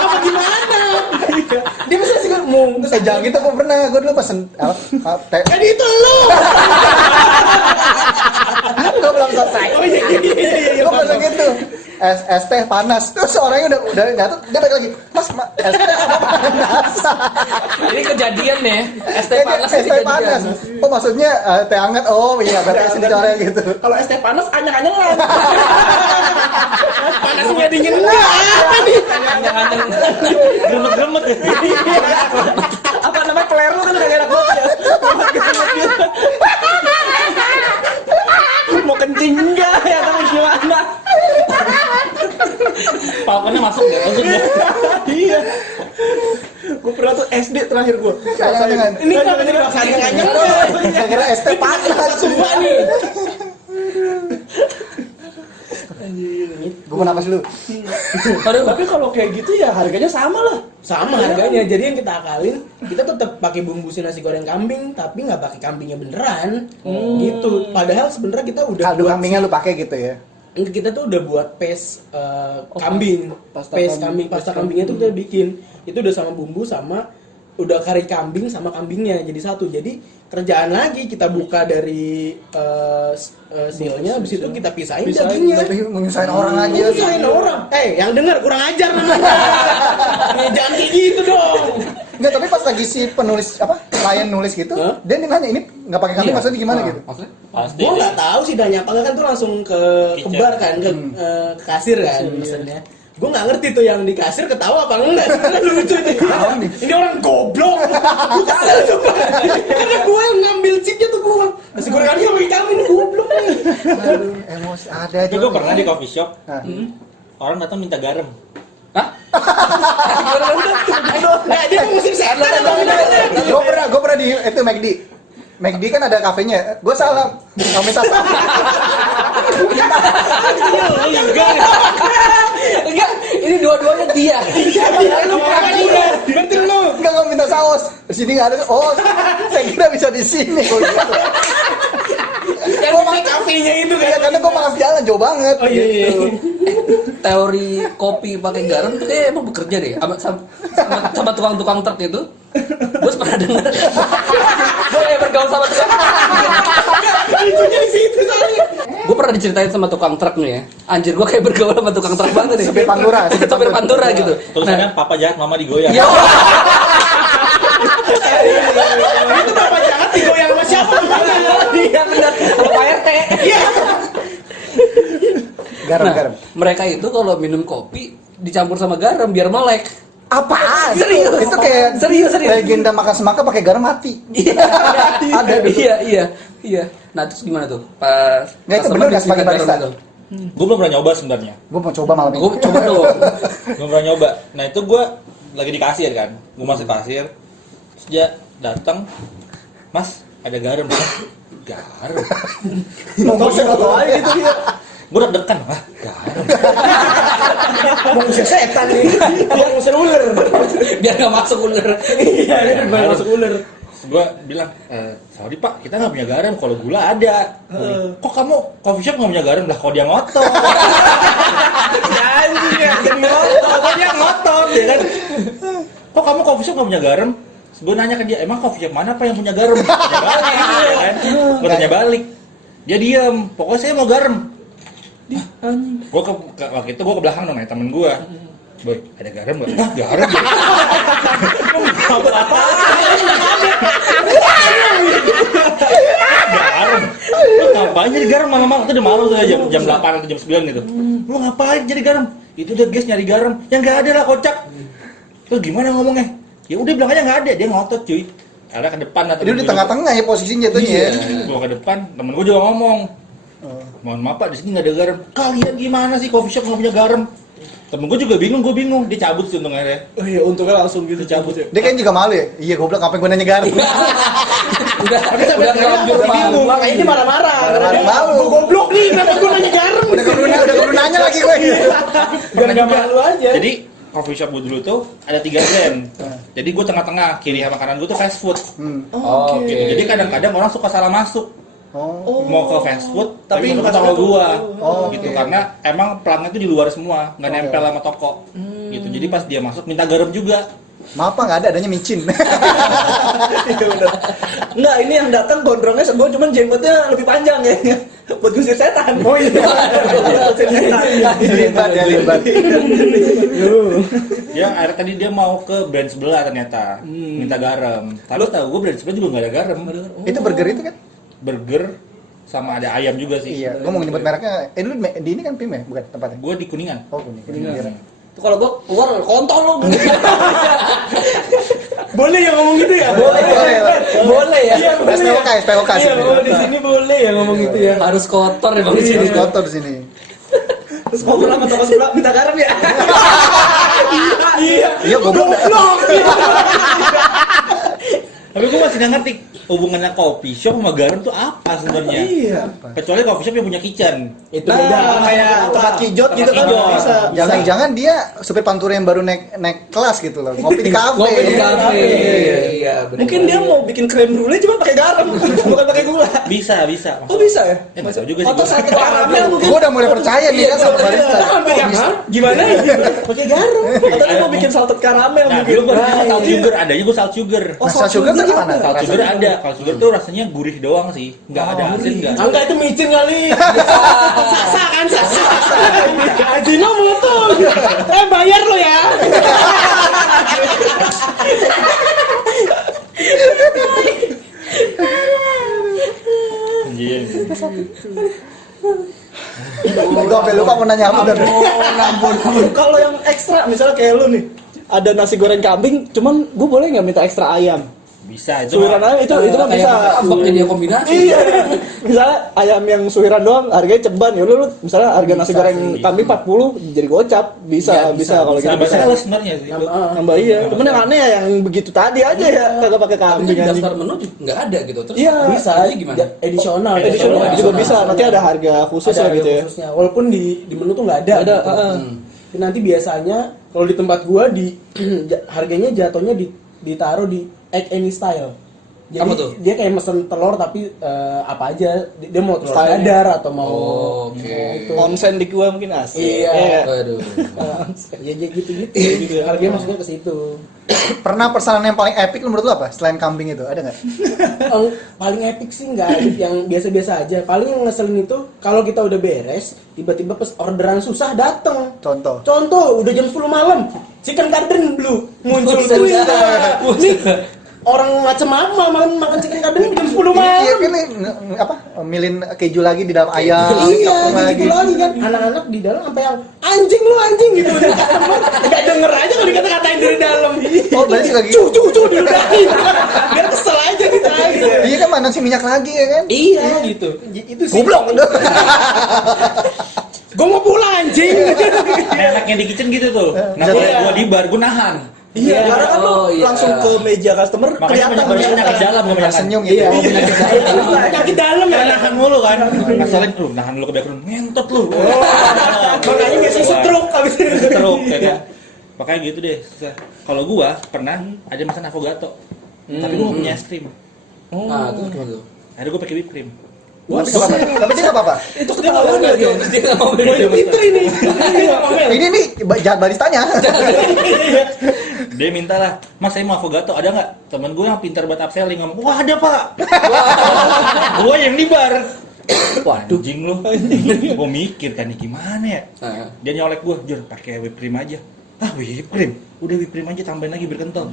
apa gimana? Dia masa nasi goreng mau Jangan gitu, gue pernah. Gue dulu pesen teh. Jadi itu lu. Gue belum selesai. Oh iya. Gue pesen gitu. Es teh panas. Terus orangnya udah nyatut, dia balik lagi. Mas, es teh panas. Ini kejadian ya. Es teh panas. Es teh panas. Oh maksudnya teh hangat. Oh iya, berarti asli dicoreng gitu. Kalau es teh panas anyang-anyangan. Panasnya dingin enggak? Apa nih? Anyang-anyang. Gremet-gremet ya. Apa namanya peler lu kan udah gak enak banget ya. Mau kencing enggak ya atau gimana? Palkonnya masuk ya, maksudnya. Iya. Gue pernah tuh SD terakhir gue. Jangan. Ini kenapa jadi paksa anyang-anyang? Saya kira es teh panas. Sumpah nih. Gue mau napas dulu. Tapi kalau kayak gitu ya harganya sama lah. Sama harganya. Jadi yang kita akalin, kita tetap pakai bumbu nasi goreng kambing, tapi nggak pakai kambingnya beneran. Gitu. Padahal sebenarnya kita udah Kaldu kambingnya lu pakai gitu ya. kita tuh udah buat paste kambing, pasta kambingnya tuh kita bikin. Itu udah sama bumbu sama udah kari kambing sama kambingnya jadi satu. Jadi kerjaan lagi kita buka dari silnya, habis itu kita pisahin dagingnya. Tapi menyusahin orang aja. Menyusahin orang. Yang dengar kurang ajar namanya. Jangan kayak gitu dong. Enggak, tapi pas lagi si penulis klien nulis gitu, dia nanya ini nggak pakai kambing maksudnya gimana gitu. Maksudnya? Pasti. Gue nggak tahu sih nanya apa kan tuh langsung ke bar kan, ke kasir kan pesennya. Gue nggak ngerti tuh yang di kasir ketawa apa enggak. Sebenarnya lucu nih. Ini orang goblok. Gue kesel coba. Karena gue yang ngambil chipnya tuh gue. Nasi goreng kambing pakai kambing goblok nih. Aduh, emosi ada aja. Tapi gue pernah di coffee shop, Nah. orang datang minta garam. Hah? Nah, dia ngusir setan apa gimana? Gue pernah di itu McD. McD kan ada kafenya. Gue salah. Mau minta Enggak, ini dua-duanya dia. Berarti lu. Enggak, gue minta saus. Di sini nggak ada. Oh, saya kira bisa di sini. Yang di kafenya itu kan. Iya, karena gue malas jalan jauh banget. Oh iya. Gitu. Teori kopi pakai garam tuh kayak emang bekerja deh sama tukang-tukang truk itu. Gue pernah dengar. Gue kayak bergaul sama tukang truk. Lucunya di situ soalnya. Gue pernah diceritain sama tukang truk nih ya. Anjir, gue kayak bergaul sama tukang truk banget nih. Supir Pantura. Supir Pantura gitu. Tulisannya papa jahat, mama digoyang. Ya. Itu bapak jahat digoyang sama siapa? Iya benar. Sama Pak RT. Iya. Garam. Mereka itu kalau minum kopi dicampur sama garam biar melek. Apaan? Serius? Itu kayak Serius. legenda makan semangka pakai garam mati. Iya. Ada dulu. Iya. Nah, terus gimana tuh? Pas Nggak, itu bener nggak sebagai barista? Gue belum pernah nyoba sebenarnya. Gue mau coba malam ini. Gue coba dong. Belum pernah nyoba. Nah itu gue lagi di kasir kan. Gue masuk kasir. Terus dia datang, Mas ada garam. Garam. Nggak usah aja gitu dia. Gue deg-degan, garam. Mau ngusir setan nih. Mau ngusir ular. Biar nggak masuk ular. Iya, biar masuk ular. Gue bilang, sorry pak, kita nggak punya garam. Kalau gula ada. Kok kamu coffee shop nggak punya garam? Lah kok dia ngotot. Anjing ya, jadi ngotot. Kok dia ngotot ya kan? Kok kamu coffee shop nggak punya garam? Gue nanya ke dia, emang coffee shop mana pak yang punya garam? Tanya balik, ya kan? Gue tanya balik. Dia diem. Pokoknya saya mau garam. Gue waktu itu gue ke belakang dong, temen gue. Boy, ada garam nggak? Wah, garam. Apa? Garam. Lu ngapain jadi garam malam-malam? Itu udah malam tuh jam 8 atau jam 9 gitu. Lu ngapain jadi garam? Itu udah guys nyari garam. Yang nggak ada lah kocak. Terus gimana ngomongnya? Ya udah bilang aja nggak ada. Dia ngotot cuy. Ada ke depan atau Dia di tengah-tengah ya posisinya jatuhnya ya. Gua ke depan, temen gua juga ngomong. Mohon maaf pak, di sini nggak ada garam. Kalian gimana sih coffee shop nggak punya garam? Temen gue juga bingung, dia cabut sih untungnya ya. Oh iya, untungnya langsung gitu cabut ya. Dia kayaknya juga malu ya. Iya goblok ngapain gue nanya garam. Udah ngelanjut bingung, makanya dia marah-marah. Marah-marah, malu. Gue goblok nih, kenapa gue nanya garam? Udah keburu nanya lagi gue. Biar nggak malu aja. Jadi coffee shop gue dulu tuh ada 3 brand. Jadi gue tengah-tengah, kiri sama kanan gue tuh fast food. Oke. Jadi kadang-kadang orang suka salah masuk. Mau ke fast food tapi Tapi masuk ke masuknya toko tuh- gua oke. gitu karena emang pelangnya tuh di luar semua nggak nempel sama toko gitu jadi pas dia masuk minta garam juga. Maaf Pak, nggak ada, adanya micin. Iya benar. Enggak, ini yang datang gondrongnya gue cuman jenggotnya lebih panjang ya. Buat ngusir setan. Oh iya. Ngusir setan. Libat ya, libat. Ya akhirnya tadi dia mau ke brand sebelah ternyata minta garam tapi tahu gua brand sebelah juga nggak ada garam. Itu burger itu kan? Burger sama ada ayam juga sih. Iya, gue mau nyebut mereknya. Dulu di ini kan PIM ya, bukan tempatnya? Gua di Kuningan. Oh, Kuningan. Itu kalau gue keluar kontol lo. Boleh ya ngomong gitu ya? Boleh ya. Iya, boleh ya. SPOK Iya, sini. di sini boleh ya ngomong gitu ya. Harus kotor ya Bang di sini. Harus kotor di sini. Terus ngobrol sama toko sebelah minta garam ya. Iya. Iya, goblok. Tapi gua masih nggak ngerti hubungannya coffee shop sama garam tuh apa sebenarnya. Iya. Kecuali coffee shop yang punya kitchen. Itu Nah, beda. kayak tempat kijot gitu kan kijot. bisa. Jangan-jangan dia supir pantura yang baru naik kelas gitu loh. Ngopi di kafe. Ngopi di kafe. Iya, bener. Mungkin dia mau bikin krem brulee cuma pakai garam, bukan pakai gula. Bisa. Oh bisa ya? Nggak tahu juga sih. Atau satu karamel mungkin. Gue udah mulai percaya nih kan sama barista. Gimana? Pakai garam. Atau dia mau bikin salted karamel Nah, mungkin. dulu gua salt sugar, adanya gua salt sugar. Oh, Salt sugar tuh gimana? Salt sugar ada, salt sugar tuh rasanya gurih doang sih, nggak ada asin nggak. Angka itu micin kali. Sasa kan sasa. Ajinomoto. Bayar lo ya. Anjir. Gue sampai lupa mau nanya apa dan. Kalau yang ekstra misalnya kayak lu nih, ada nasi goreng kambing, cuman gue boleh nggak minta ekstra ayam? Bisa itu. Suiran ayam itu kan bisa. Abangnya dia kombinasi. Iya. Misalnya ayam yang suiran doang harganya ceban ya lu misalnya harga nasi goreng sih. kambing 40 jadi gocap bisa kalau gitu. Nambah sales sebenarnya sih. Nambah iya. Cuman yang aneh ya yang begitu tadi aja ya kagak pakai Tapi kambing di anjing. daftar menu juga nggak ada gitu. Terus Iya, Bisa. jadi gimana? Edisional. Edisional juga bisa. Nanti ada harga khusus Ada lah gitu ya. khususnya. Walaupun di menu tuh nggak ada. Ada, gitu. heeh. Nanti biasanya kalau di tempat gua harganya jatuhnya ditaruh di egg any style. Jadi Apa tuh? dia kayak mesen telur tapi apa aja dia mau telur Style-nya. dadar atau mau Oke. itu. Onsen di gua mungkin asik. Iya. Waduh. Ya gitu. Harganya masuknya ke situ. Pernah pesanan yang paling epic lu menurut lu apa? Selain kambing itu, ada nggak? Paling epic sih nggak ada, yang biasa-biasa aja. Paling yang ngeselin itu kalau kita udah beres, tiba-tiba pas orderan susah dateng. Contoh, udah jam 10 malam, chicken garden blue muncul Buset. tuh. Nih, orang macam apa makan chicken garden jam 10 malam? Iya kan nih apa? Milin keju lagi di dalam ayam. Iya, tepung gitu lagi kan. Anak-anak di dalam sampai yang anjing gitu. Enggak denger aja kalau dikata-katain dari dalam. Oh, berarti lagi. Cu diludahin. Biar kesel aja gitu aja. Iya kan mana sih minyak lagi ya kan? Iya gitu. Itu sih. Goblok. Gue mau pulang anjing. Enaknya di kitchen gitu tuh. Nah, Iya. kalau gua di bar gua nahan. Iya, karena kan lu Oh, iya. langsung ke meja customer Makanya kelihatan penyakit dalam Nggak kebanyakan. senyum gitu. Iya, penyakit dalam ya. Karena nahan mulu kan. Masalahnya lu nahan lu ke background, ngentot lu. Makanya biasanya stroke abis itu. Stroke ya kan. Makanya gitu deh. Kalau gua pernah ada makan avocado. Tapi gua nggak punya es krim. Nah, itu gimana tuh? Akhirnya gua pakai whipped cream. Tapi dia nggak apa-apa. Itu ketahuan enggak dia? Terus dia nggak mau minum. Itu ini. Ini nih jahat baristanya. Dia minta lah, Mas saya mau avocado, ada nggak? Temen gue yang pintar buat upselling ngomong, wah ada pak. Gue yang di bar. Waduh, anjing lu. Gue mikir kan, ini gimana ya? Nah, Dia nyolek gue, Jor pakai whipped cream aja. Ah whipped cream, udah whipped cream aja tambahin lagi biar kental.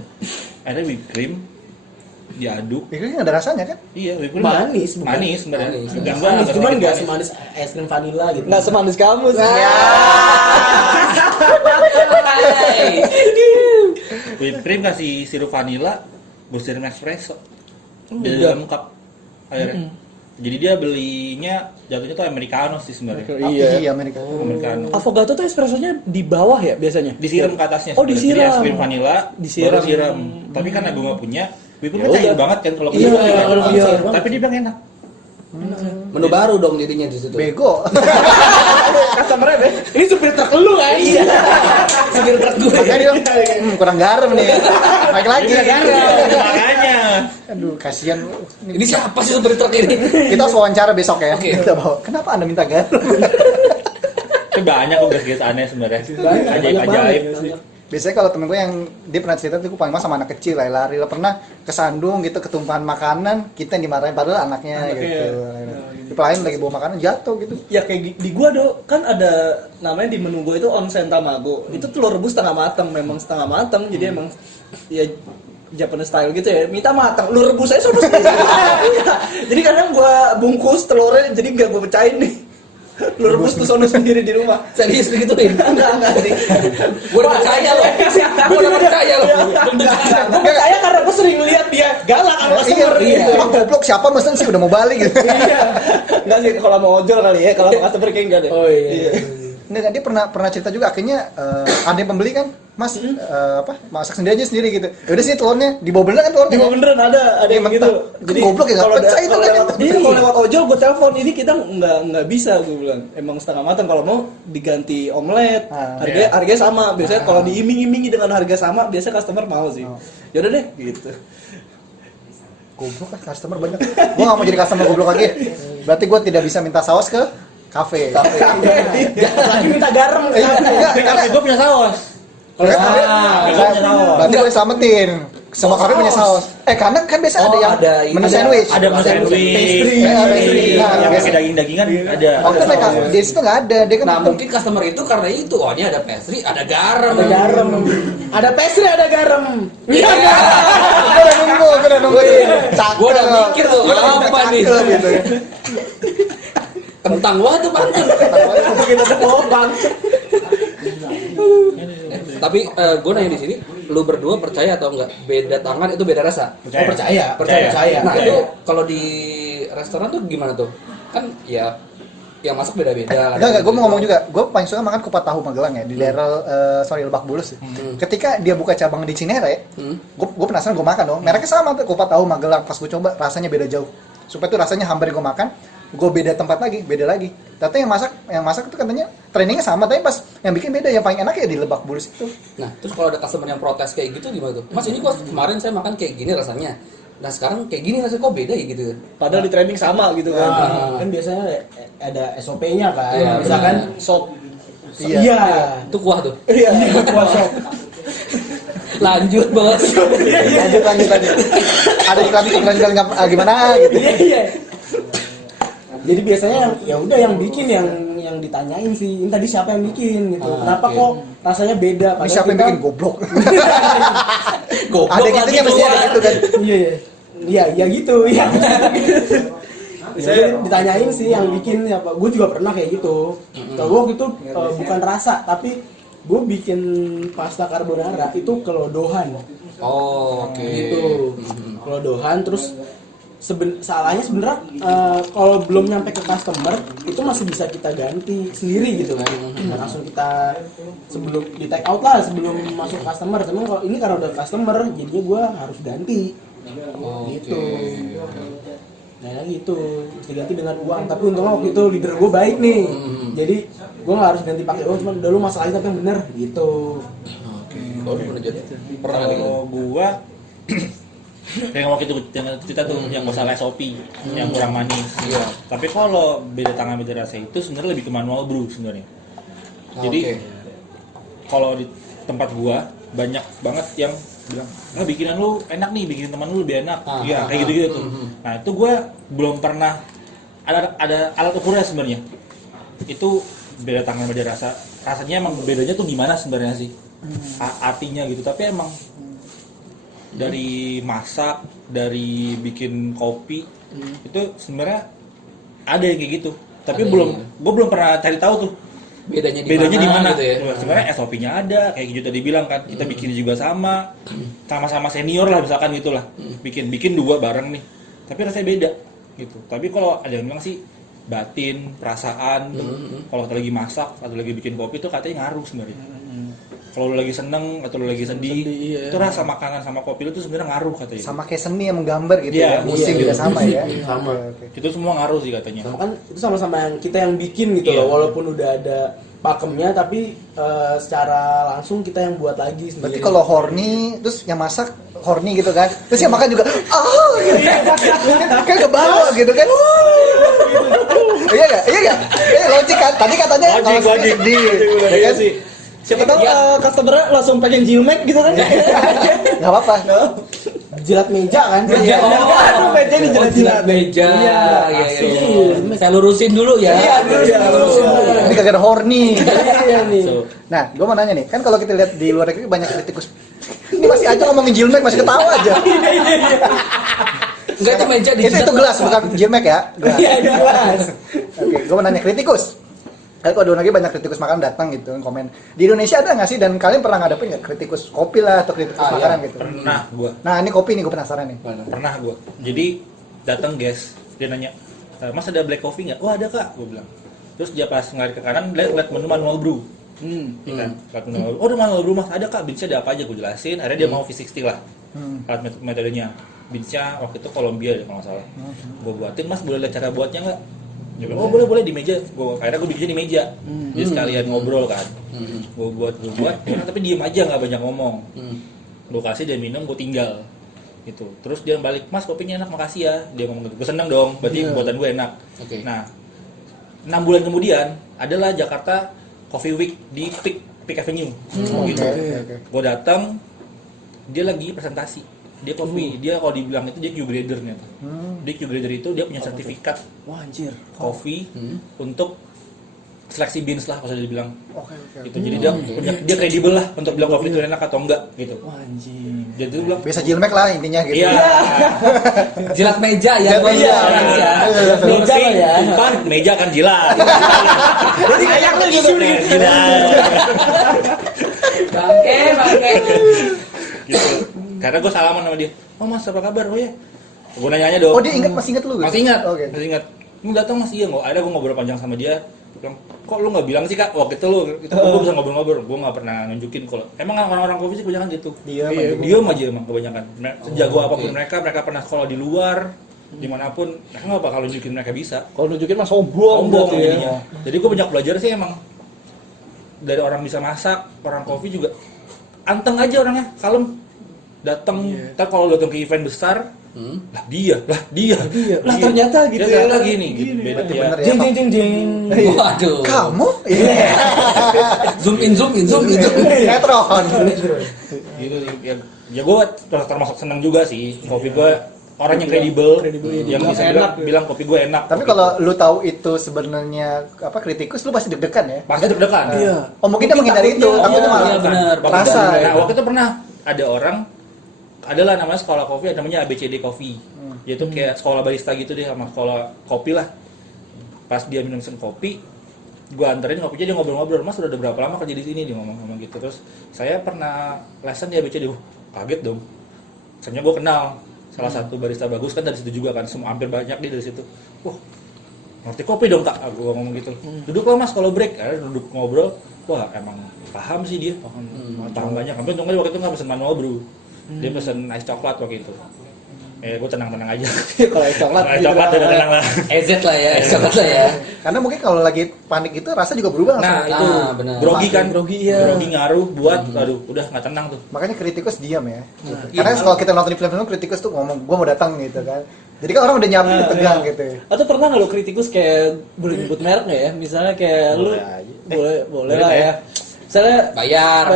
Ada whipped cream, diaduk. Ini ada rasanya kan? Iya, whipped cream Manis, bukan? manis sebenarnya. Manis. Enggak, Manis, enggak, cuman sedikit nggak manis. semanis es krim vanilla gitu. Nggak semanis kamu sih. Hai. Whipped cream kasih sirup vanilla, gue sirup espresso. Di dalam cup akhirnya. Jadi dia belinya jatuhnya tuh americano sih sebenarnya. Iya, Amerika. Americano. Avogadro tuh espressonya di bawah ya biasanya? Disiram ke atasnya. Oh, sebenarnya. Jadi disiram. es krim vanilla, Disiram. baru siram. Tapi karena gue nggak punya, whipping Ya cream cair udah. banget kan kalau Iya, kalau iya. Tapi dia bilang enak. Menu baru dong jadinya di situ. Bego. Customer-nya deh. Ini supir truk lu kan? Iya. Supir truk gue. Makanya dia bilang, kurang garam nih. Baik lagi. Makanya. Aduh, kasihan. Ini siapa sih supir truk ini? Kita harus wawancara besok ya. Oke. Kita bawa. Kenapa Anda minta garam? Itu banyak kok guys aneh sebenarnya. Banyak Ajaib-ajaib. banget. Biasanya kalau temen gue yang dia pernah cerita tuh gue paling mas sama anak kecil lari lah pernah kesandung gitu ketumpahan makanan kita yang dimarahin padahal anaknya gitu. Dipelain lagi bawa makanan jatuh gitu. Ya kayak di gua kan ada namanya di menu gua itu onsen tamago. Itu telur rebus setengah matang, memang setengah matang. Jadi emang ya Japanese style gitu ya. Minta matang, lu rebus aja sama sendiri. Iya. Jadi kadang gua bungkus telurnya jadi enggak gua pecahin nih. Lu rebus tuh sono sendiri di rumah. Serius begituin? Enggak sih. Gue udah percaya loh. Gue udah percaya loh. Gue percaya karena gue sering lihat dia galak sama customer gitu. Ah, goblok siapa mesen sih udah mau balik gitu. Iya. Enggak sih kalau mau ojol kali ya, kalau mau customer kayak enggak deh. Oh iya. Nggak, dia pernah cerita juga akhirnya ada yang pembeli kan mas masak sendiri aja sendiri gitu. Ya udah sih telurnya dibawa bener kan telurnya. Di bawah beneran ada yang mentah. gitu. Kan goblok ya, nggak kalau pecah itu kalau kan. lewat, iya, kalau lewat ojol gue telepon ini kita nggak bisa gue bilang. Emang setengah matang kalau mau diganti omelet. Harganya sama. Biasanya kalau diiming-imingi dengan harga sama, biasanya customer mau sih. Ya udah deh gitu. Goblok kan customer banyak. Gua nggak mau jadi customer goblok lagi. Berarti gua tidak bisa minta saus ke kafe. Lagi minta garam. Enggak, Tapi gue punya saus. berarti gue selamatin. Semua kafe punya saus. Karena kan biasa ada yang menu sandwich. Ada menu sandwich. Pastry. Yang Nah, pakai daging-dagingan ada. waktu mereka di situ nggak ada. Dia kan Nah mungkin customer itu karena itu, oh ini ada pastry, ada garam. Ada garam. Ada pastry, ada garam. Iya. Gua udah nunggu. Cakep. Gua udah mikir tuh, apa nih? Cakep gitu ya. Kentang banget tuh pantan. Mungkin ada lubang. Tapi gue nanya di sini, lu berdua percaya atau enggak beda tangan itu beda rasa? Oh percaya. Nah itu kalau di restoran tuh gimana tuh? Kan ya yang masak beda-beda. Enggak, gue mau ngomong juga. Gue paling suka makan kupat tahu Magelang ya di daerah Lebak Bulus. Ketika dia buka cabang di Cinere, gue penasaran gue makan dong. Mereknya sama tuh kupat tahu Magelang. Pas gue coba rasanya beda jauh. Supaya tuh rasanya hampir gue makan. Gue beda tempat lagi, beda lagi. Ternyata yang masak itu katanya trainingnya sama, tapi pas yang bikin beda, yang paling enak ya di Lebak Bulus itu. Nah terus kalau ada customer yang protes kayak gitu gimana tuh? Mas ini kok kemarin saya makan kayak gini rasanya. Nah sekarang kayak gini rasanya kok beda ya gitu? Padahal di training sama gitu kan. Kan biasanya ada SOP-nya kan. Iya, Misalkan Sop. iya. Itu kuah tuh. Iya. Puasa. Lanjut banget. Lanjut. Ada iklan gimana gitu. Iya. Jadi biasanya ya udah yang bikin yang ditanyain sih, ini tadi siapa yang bikin gitu. Kenapa oke. kok rasanya beda? Ini siapa yang bikin goblok? Goblok Ada gitunya lagi mesti tuh, ada Wak. gitu kan. Iya gitu, iya. Saya ditanyain sih yang bikin apa. Gue juga pernah kayak gitu. Kalau gue waktu itu bukan rasa, tapi gue bikin pasta carbonara itu kelodohan. Oh oke. Gitu. Kelodohan terus salahnya sebenarnya kalau belum nyampe ke customer itu masih bisa kita ganti sendiri gitu kan. Langsung kita sebelum di take out lah sebelum masuk customer. Cuman kalau ini karena udah customer jadinya gue harus ganti. Gitu. Nah gitu mesti ganti dengan uang. Tapi untungnya waktu itu leader gue baik nih. Jadi gue nggak harus ganti pakai uang. Cuma udah lu masalahin tapi yang bener gitu. Kalau lu pernah jadi? Pernah gitu? Kalau gua kayak waktu itu yang cerita tuh yang masalah SOP yang kurang manis. Iya. Tapi kalau beda tangan beda rasa itu sebenarnya lebih ke manual brew sebenarnya. Jadi kalau di tempat gua banyak banget yang bilang, bikinan lu enak nih, bikin teman lu lebih enak. Iya, kayak gitu-gitu tuh. Nah, itu gua belum pernah ada alat ukurnya sebenarnya. Itu beda tangan beda rasa. Rasanya emang bedanya tuh gimana sebenarnya sih? Artinya gitu, tapi emang dari masak, dari bikin kopi itu sebenarnya ada yang kayak gitu. Tapi gue belum pernah cari tahu tuh bedanya di mana gitu ya. Sebenarnya SOP-nya ada, kayak gitu tadi bilang kan. Kita bikin juga sama-sama senior lah misalkan gitulah. Bikin dua bareng nih. Tapi rasanya beda. gitu. Tapi kalau ada yang bilang sih batin, perasaan, kalau lagi masak atau lagi bikin kopi tuh katanya ngaruh sebenarnya. Kalau lu lagi seneng atau lu lagi sedih, iya. itu rasa makanan sama kopi lu tuh sebenarnya ngaruh katanya. Sama kayak seni yang menggambar gitu Iya, ya, musik juga sama ya. Sama. Oke. Itu semua ngaruh sih katanya. Sama kan itu sama-sama yang kita yang bikin gitu Iya. loh, walaupun udah ada pakemnya tapi secara langsung kita yang buat lagi sendiri. Berarti kalau horny, terus yang masak horny gitu kan, terus yang makan juga, gitu. Kan kebawa gitu kan. Iya nggak? Iya nggak? Logik kan? Tadi katanya kalau sedih, ya kan? Siapa tahu customer langsung pengen jilmek gitu kan? Nggak apa-apa. jilat meja kan? Meja. Aduh, meja nih jilat-jilat. Meja. Iya. Iya. Saya lurusin dulu ya. Iya, lurusin dulu. Ini kagak ada horny. Iya nih. So, Nah, gue mau nanya nih, kan kalau kita lihat di luar negeri banyak kritikus. Ini masih aja ngomongin jilmek, masih ketawa aja. Enggak, itu meja di Itu gelas, bukan jilmek ya. Gelas. Iya, jelas. Oke, gue mau nanya kritikus. Kan kalau di luar negeri banyak kritikus makanan datang gitu, komen. Di Indonesia ada nggak sih? Dan kalian pernah ngadepin nggak kritikus kopi lah atau kritikus makanan gitu? pernah gua. Nah, ini kopi nih, gue penasaran nih. Pernah gua. Jadi datang guys, dia nanya, "Mas ada black coffee nggak?" "Oh ada kak," gua bilang. Terus dia pas ngeliat ke kanan, lihat menu manual brew. Iya kan? Lihat manual brew. "Oh ada manual brew mas, ada kak. Beansnya ada apa aja?" Gua jelasin. Akhirnya dia mau V60 lah. Alat metodenya. Beansnya waktu itu Colombia deh kalau nggak salah. Gua buatin, "Mas boleh lihat cara buatnya nggak?" Dia bilang, "Oh boleh di meja." Akhirnya gue bikinnya di meja. Jadi sekalian ngobrol kan. Gue buat, tapi diem aja nggak banyak ngomong. Gue kasih dia minum, gue tinggal. Gitu. Terus dia balik, "Mas kopinya enak, makasih ya." Dia ngomong gitu. Gue seneng dong, berarti buatan gue enak. Oke. Nah, 6 bulan kemudian adalah Jakarta Coffee Week di Peak Avenue. Gitu. Oke. Gue datang, dia lagi presentasi. Dia coffee, dia kalau dibilang itu dia Q-grader nih. Dia Q-grader itu dia punya sertifikat Wah anjir. coffee untuk seleksi beans lah, kalau dibilang. Oke. Gitu. Jadi dia kredibel lah untuk bilang kopi itu enak atau enggak gitu. Wah anjir. Jadi dia bilang, Biasa jilmek lah intinya gitu. iya. Jilat meja ya. Jilat meja. Meja lah ya. Bukan, meja kan jilat. Jadi kayak lu gitu nih. Bangke. Gitu. Karena gue salaman sama dia. "Oh mas, apa kabar?" "Oh ya." Gue nanya dong. Oh, dia masih ingat lu gitu? Masih ingat. Oke. Masih ingat. Lu datang Mas, iya nggak? Ada gue ngobrol panjang sama dia. Dia bilang, "Kok lu nggak bilang sih kak? Waktu itu lu bisa ngobrol-ngobrol." Gue nggak pernah nunjukin kalau emang orang-orang kopi sih kebanyakan gitu. Diam aja emang kebanyakan. Sejago apapun mereka pernah sekolah di luar, dimanapun, mereka nggak bakal nunjukin mereka bisa. Kalau nunjukin mah sombong berarti ya. jadinya. Jadi gue banyak belajar sih emang dari orang bisa masak, orang kopi juga anteng aja orangnya, kalem. Datang, ntar kalau datang ke event besar, lah dia. Lah ternyata gitu ya. Ternyata gini, gitu. Beda ya. Bener ya. Jeng. Waduh. Kamu? Iya. Zoom in. Sinetron. Gitu sih. Ya gue termasuk seneng juga sih. Kopi gue orang yang kredibel, yang bisa bilang kopi gue enak. Tapi kalau lu tahu itu sebenarnya apa kritikus, lu pasti deg-degan ya? pasti deg-degan. Iya. Oh mungkin dia menghindari itu, takutnya malah Iya benar. rasa. Nah, waktu itu pernah ada orang, adalah namanya sekolah kopi, namanya ABCD Coffee. Yaitu kayak sekolah barista gitu deh, sama sekolah kopi lah. Pas dia minum kopi, gue anterin kopinya, dia ngobrol-ngobrol, "Mas udah berapa lama kerja di sini?" Dia ngomong gitu. Terus saya pernah lesson di ABCD, kaget dong. Soalnya gue kenal salah satu barista bagus kan dari situ juga kan, hampir banyak dia dari situ. Wah, ngerti kopi dong kak, gue ngomong gitu. "Duduk lah mas kalau break." Akhirnya duduk ngobrol. Wah emang paham sih dia, paham banyak. Hampir untungnya waktu itu nggak pesen manual brew, dia pesen ice coklat waktu itu. Gue tenang-tenang aja. Kalau es coklat. Ice coklat udah tenang lah. EZ lah ya, coklat lah ya. Karena mungkin kalau lagi panik itu rasa juga berubah langsung. Nah itu benar. grogi kan, Grogi, iya. grogi ngaruh buat, aduh udah nggak tenang tuh. Makanya kritikus diam ya. Karena kalau kita nonton di film-film kritikus tuh ngomong, "Gua mau datang" gitu kan. Jadi kan orang udah nyiapin tegang gitu ya. Atau pernah nggak lo kritikus kayak boleh nyebut merek nggak ya? Misalnya kayak lu boleh lah ya. Misalnya Bayar.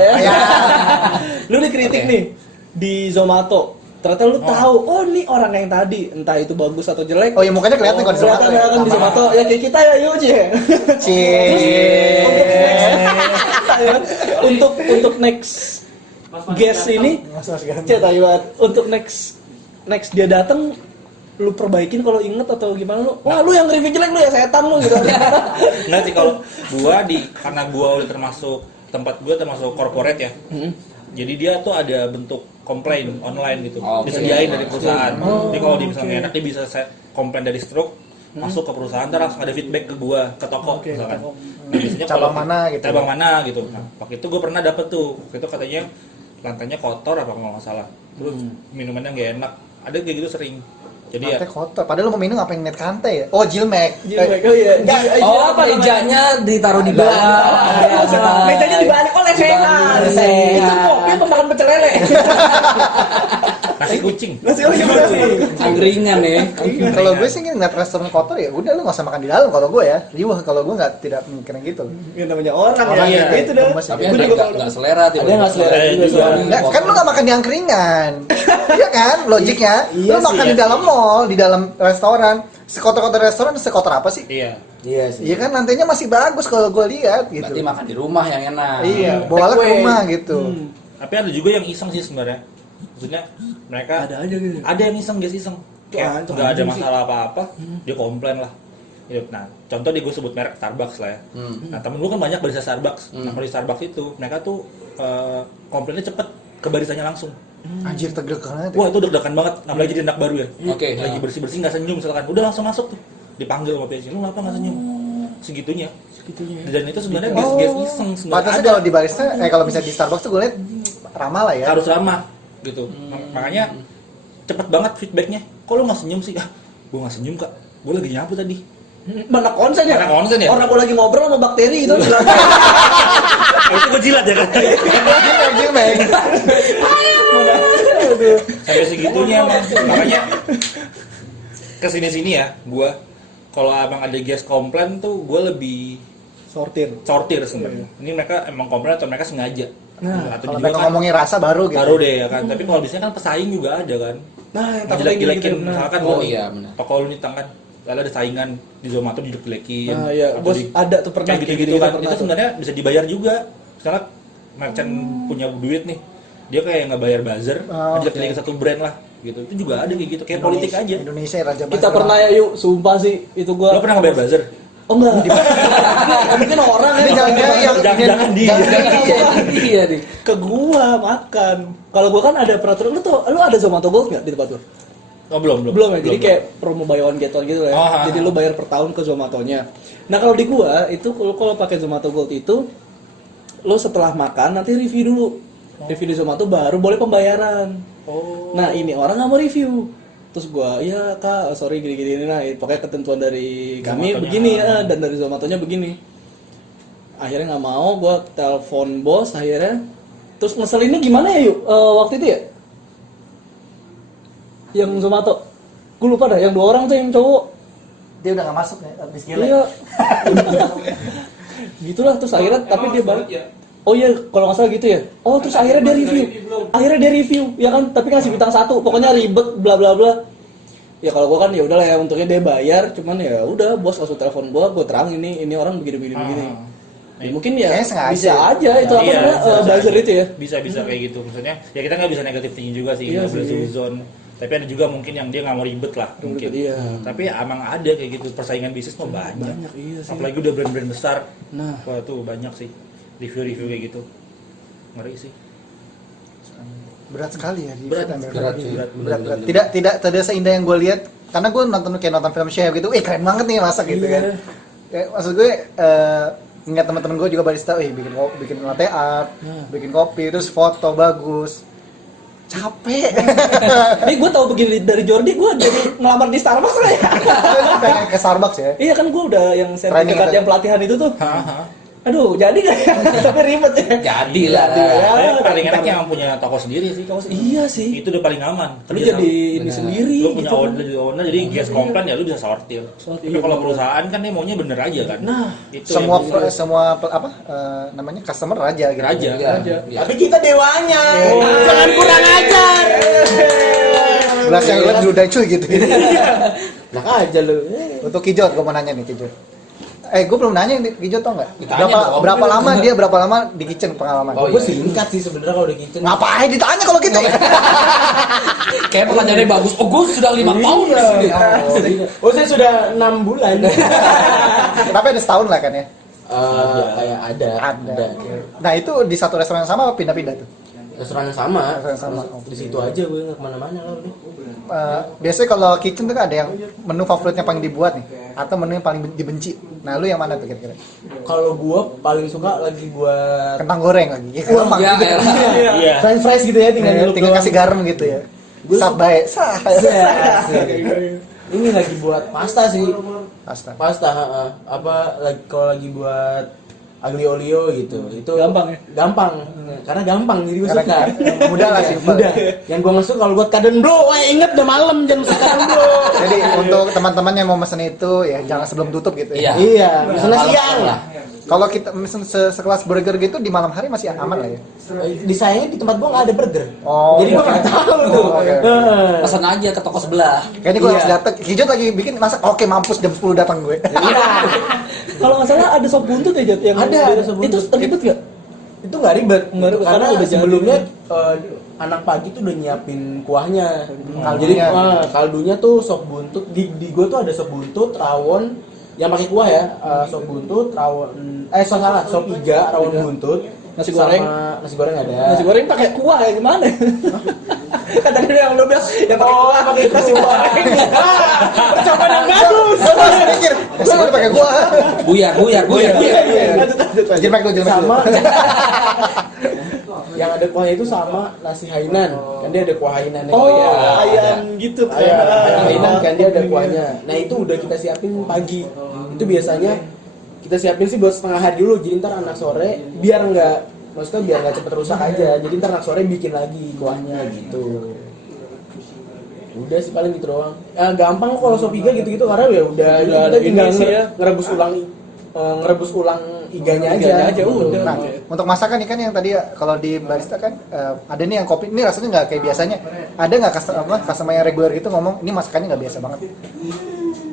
lu dikritik nih di Zomato. Ternyata lu tahu, oh ini orang yang tadi, entah itu bagus atau jelek. Oh ya mukanya kelihatan kalau di Zomato. Kelihatan di Zomato. Ya kayak kita ya, yuk Cie. Untuk next guest ini, Cie tahu banget. Untuk next dia datang, lu perbaikin kalau inget atau gimana lu? Wah lu yang review jelek lu ya setan lu gitu. Nggak sih, kalau gua karena gua udah termasuk tempat gua termasuk corporate ya. Jadi dia tuh ada bentuk komplain online gitu, Oke. disediain dari perusahaan. Jadi kalau dia misalnya enak, dia bisa komplain dari Stroke, masuk ke perusahaan, ntar langsung ada feedback ke gua, ke toko misalkan. Nah, biasanya Cabang kalau- mana gitu. cabang mana gitu. Nah, waktu itu gua pernah dapet tuh, waktu itu katanya lantainya kotor apa kalau nggak salah, terus minumannya nggak enak, ada kayak gitu sering. Jadi ya Lantai kotor. Padahal lu mau minum ngapain net kantai ya? Oh, Jilmek. Oh iya. Oh, apa mejanya ditaruh di bawah. Mejanya dibalik oleh sehat. Itu kopi apa makan pecel lele? nasi kucing. Angkringan ya. Kalau gue sih ngeliat restoran kotor ya udah lu nggak usah makan di dalam kalau gue ya. Riuh kalau gue tidak mikirin gitu. Ya namanya orang Orang ya. ya, Itu dah. Tapi ada nggak selera tiba-tiba. Ada nggak selera juga juga. soalnya. Nggak, kan lu nggak makan di angkringan. Iya kan? Logiknya. Iya Lu sih, makan iya di dalam mall, di dalam restoran. Sekotor-kotor restoran sekotor apa sih? Iya. Iya sih. Iya kan lantainya masih bagus kalau gue lihat gitu. Berarti makan di rumah yang enak. Iya, bawa ke Take away. rumah gitu. Tapi ada juga yang iseng sih sebenarnya. Maksudnya mereka Ada aja gitu. ada yang iseng, guys, iseng. Kayak Tuh, nggak ada anjing masalah apa-apa, dia komplain lah. Ya, nah, contoh gue sebut merek Starbucks lah ya. Nah, temen gue kan banyak barista Starbucks. Nah, kalau di Starbucks itu mereka tuh komplainnya cepet ke barisanya langsung. Anjir tegel banget. Wah, itu deg-degan banget, apalagi jadi anak baru ya. Oke. Lagi bersih-bersih nggak senyum misalkan, udah langsung masuk tuh. Dipanggil sama PC, lu ngapa nggak senyum? Segitunya. Dan itu sebenarnya guys iseng sebenarnya. Pantasnya Ada. kalau di barista, kalau misalnya di Starbucks tuh gue liat ramah lah ya. Harus ramah gitu. Makanya cepet banget feedbacknya. Kok lu nggak senyum sih? Ah, gue nggak senyum kak. Gue lagi nyapu tadi. Mana konsen ya? Mana konsen ya? Orang gua lagi ngobrol sama bakteri itu. Itu gue jilat ya kan. Jilmek. Sampai segitunya emang. Makanya kesini-sini ya, gue kalau abang ada guest komplain tuh gue lebih sortir sebenarnya. Ini mereka emang komplain atau mereka sengaja. Atau Kalau juga mereka kan ngomongin rasa baru gitu. baru deh ya kan. Tapi kalau biasanya kan pesaing juga ada kan. Nah, yang takutnya Jelek-jelekin gitu, benar. misalkan Oh, lu iya, benar. toko lu nih tangan lalu ada saingan di Zomato dijelek-jelekin. Ah, iya. atau Bos, ada tuh pernah kayak kayak gitu-gitu gitu, kan. pernah Itu tuh. sebenarnya bisa dibayar juga. Misalnya merchant punya duit nih, dia kayak nggak bayar buzzer, Oh, jelek-jelekin satu brand lah gitu. Itu juga ada kayak gitu, kayak politik aja. Indonesia raja Kita buzzer. pernah ya yuk, sumpah sih itu gua. Lo pernah nggak bayar buzzer? Oh enggak. Mungkin orang Ini jangan-jangan yang Jangan dia. Iya nih. ke gua makan. Kalau gua kan ada peraturan, lu ada Zomato Gold nggak di tempat lu? Oh belum. Belum ya. Jadi kayak promo buy one get one gitu lah ya. Oh, Jadi lu bayar per tahun ke Zomatonya. Nah, kalau di gua itu kalau pakai Zomato Gold itu lu setelah makan nanti review dulu. Review di Zomato baru boleh pembayaran. Oh. Nah, ini orang nggak mau review. Terus gua, ya kak, sorry gini-gini, nah pokoknya ketentuan dari kami Zomatonya. begini ya, dan dari Zomatonya begini. Akhirnya nggak mau, gua telepon bos akhirnya. Terus ngeselinnya gimana ya yuk waktu itu ya? Yang Zomato, gue lupa dah, yang 2 orang tuh yang cowok. Dia udah nggak masuk ya, habis gila. Iya. Gitulah terus akhirnya tapi dia balik. Oh iya, kalau nggak salah gitu ya. Oh terus akhirnya dia review. Akhirnya dia review, ya kan? Tapi kasih bintang 1. Pokoknya ribet bla bla bla. Ya kalau gua kan ya udahlah ya untungnya dia bayar, cuman ya udah bos langsung telepon gua terangin ini orang begini. Ya, mungkin ya Kayaknya sengaja. bisa aja itu apa Iya, namanya bisa buzzer aja. itu ya. Bisa kayak gitu. Maksudnya ya kita nggak bisa negatif tinggi juga sih, Iya nggak boleh sih. suzon. Tapi ada juga mungkin yang dia nggak mau ribet lah mungkin. Iya. Tapi emang ada kayak gitu, persaingan bisnis mah banyak. Banyak, iya sih. Apalagi udah brand-brand besar. Nah. Wah tuh banyak sih review-review kayak gitu. Ngeri sih. Berat sekali ya di Berat, Food and berat Beverage. sih. Berat. tidak seindah yang gue lihat karena gue nonton film chef gitu, keren banget nih masak gitu Iya. kan. Kayak, maksud gue ngeliat teman-teman gue juga barista, bikin latte art, bikin kopi, terus foto bagus. Capek. Ini gue tahu begini dari Jordi, gue jadi ngelamar di Starbucks lah ya. Pengen ke Starbucks ya. Iya kan gue udah yang Training sertifikat itu. yang pelatihan itu tuh. Haha. Aduh, jadi gak ya? Tapi ribet ya. Jadi lah. Tapi paling enak yang punya toko sendiri sih. Iya sih. Itu udah paling aman. Lu Kerja jadi sama- ini sendiri. lu punya gitu. owner, jadi guest komplain ya lu bisa sortir. Tapi Iya, kalau bener. perusahaan kan dia maunya bener aja kan. Nah, itu Semua yang- namanya customer raja gitu. Raja. Iya. Tapi kita dewanya. Jangan kurang ajar. Belas yang lihat udah cuy gitu. Nak aja lu. Untuk Kijot, gue mau nanya nih Kijot. Gue belum nanya nih Kijot tau nggak? Ditanya dong. Berapa lama di kitchen pengalaman? Oh, Gue iya. singkat sih sebenarnya kalau udah gitu. Ngapain ditanya kalau gitu? Kayak pertanyaannya bagus. Oh, gue sudah 5 tahun di sini. Oh, saya sudah 6 bulan. Tapi ada setahun lah kan ya? Kayak ada. Ada. Nah itu di satu restoran yang sama apa pindah-pindah tuh? Restoran yang sama. Restoran yang sama. Di situ aja gue nggak kemana-mana lah udah. Biasanya kalau kitchen tuh kan ada yang menu favoritnya paling dibuat nih, atau menu yang paling dibenci. Nah, lu yang mana tuh kira-kira? Kalau gue paling suka lagi buat Kentang goreng lagi. Ya, gampang. Ya, gitu. Iya. French fries gitu ya, tinggal nyeluk Tinggal doang. kasih garam gitu ya. Sah baik, sah. Ini lagi buat pasta sih. Pasta. Pasta, apa lagi kalau lagi buat aglio olio gitu. Itu Gampang ya? Gampang. Karena gampang jadi gue suka. Mudah lah, simpel. Mudah. Yang gue nggak suka kalau buat kadon bro, inget udah malam jam sekarang bro. Jadi untuk teman-teman yang mau mesen itu ya jangan sebelum tutup gitu ya. Iya, misalnya siang lah. Kalau kita mesen sekelas burger gitu di malam hari masih aman lah ya. Disayangnya di tempat gua nggak ada burger. Oh, jadi gua nggak tahu tuh. oke. Pesan aja ke toko sebelah. Kayaknya gue harus datang. Hijau lagi bikin masak. Oke, mampus jam 10 datang gue. Kalau nggak salah ada sop buntut ya Jat yang Ada sop buntut. Itu ribet nggak? Itu nggak ribet. Nggak ribet, Karena karena udah sebelumnya anak pagi tuh udah nyiapin kuahnya. Kaldunya. Jadi kaldunya tuh sop buntut. Di gua tuh ada sop buntut, rawon yang pakai kuah ya. Sop buntut, rawon. Sop iga, rawon buntut. Nasi goreng. Sama nasi goreng ada. Nasi goreng pakai kuah ya gimana? Kadang-kadang yang lu bilang ya pakai kuah, pakai nasi goreng. Percobaan yang bagus. Gue masih mikir, gue mau pakai gua. Buyar. Jelmek tuh, Sama yang ada kuahnya itu sama nasi Hainan. Kan dia ada kuah Hainannya. Ayam gitu. Ayam Hainan kan dia ada kuahnya. Nah, itu udah kita siapin pagi. Itu biasanya kita siapin sih buat setengah hari dulu. Jadi ntar anak sore biar nggak cepet rusak aja. Jadi ntar anak sore bikin lagi kuahnya gitu. Udah sih paling gitu doang. Gampang kok kalau sop iga gitu-gitu karena ya udah kita tinggal ngerebus ulang iganya aja. Udah. Nah, untuk masakan nih kan yang tadi kalau di barista kan ada nih yang kopi ini rasanya nggak kayak biasanya. Ada nggak customer yang reguler gitu ngomong ini masakannya nggak biasa banget?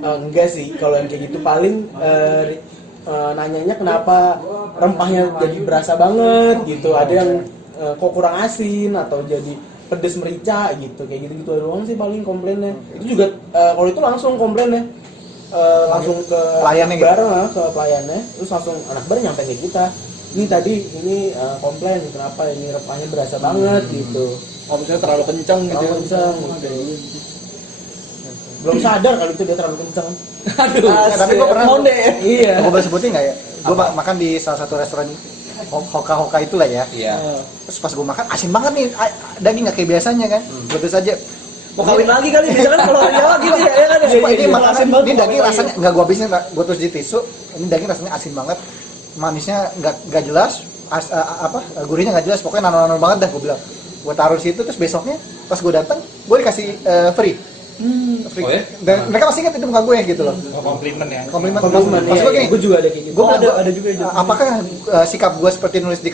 Enggak sih, kalau yang kayak gitu paling nanyanya kenapa rempahnya jadi berasa banget gitu. Ada yang kok kurang asin atau jadi pedes merica gitu, kayak gitu-gitu doang sih paling komplainnya. Itu juga kalau itu langsung komplainnya langsung ke Pelayannya gitu? ke pelayannya, terus langsung anak bar nyampe ke kita. Ini tadi komplain kenapa ini rempahnya berasa banget gitu. Oh, misalnya terlalu kencang gitu. Terlalu kencang gitu. Belum sadar kalau itu dia terlalu kencang. Aduh, Tapi gue pernah. Iya. Gue boleh sebutin nggak ya? Gue makan di salah satu restoran Hoka itulah ya. Iya. Terus pas gue makan asin banget nih, daging nggak kayak biasanya kan. Gue terus aja. Mau kawin lagi kali, misalkan kalau hari awal gitu ya kan. Sumpah ini makanan asin banget. ini daging rasanya nggak gue habisin, gue terus di tisu. Ini daging rasanya asin banget, manisnya nggak jelas, gurihnya nggak jelas, pokoknya nano banget dah gue bilang. Gue taruh di situ terus besoknya pas gue datang gue dikasih free. Free. Oh ya? Dan mereka masih ingat itu bukan gue gitu loh. Komplimen ya. Komplimen. Komplimen, Maksud gue gini, gue juga ada kayak gitu. gue ada juga ya. apakah sikap gue seperti nulis di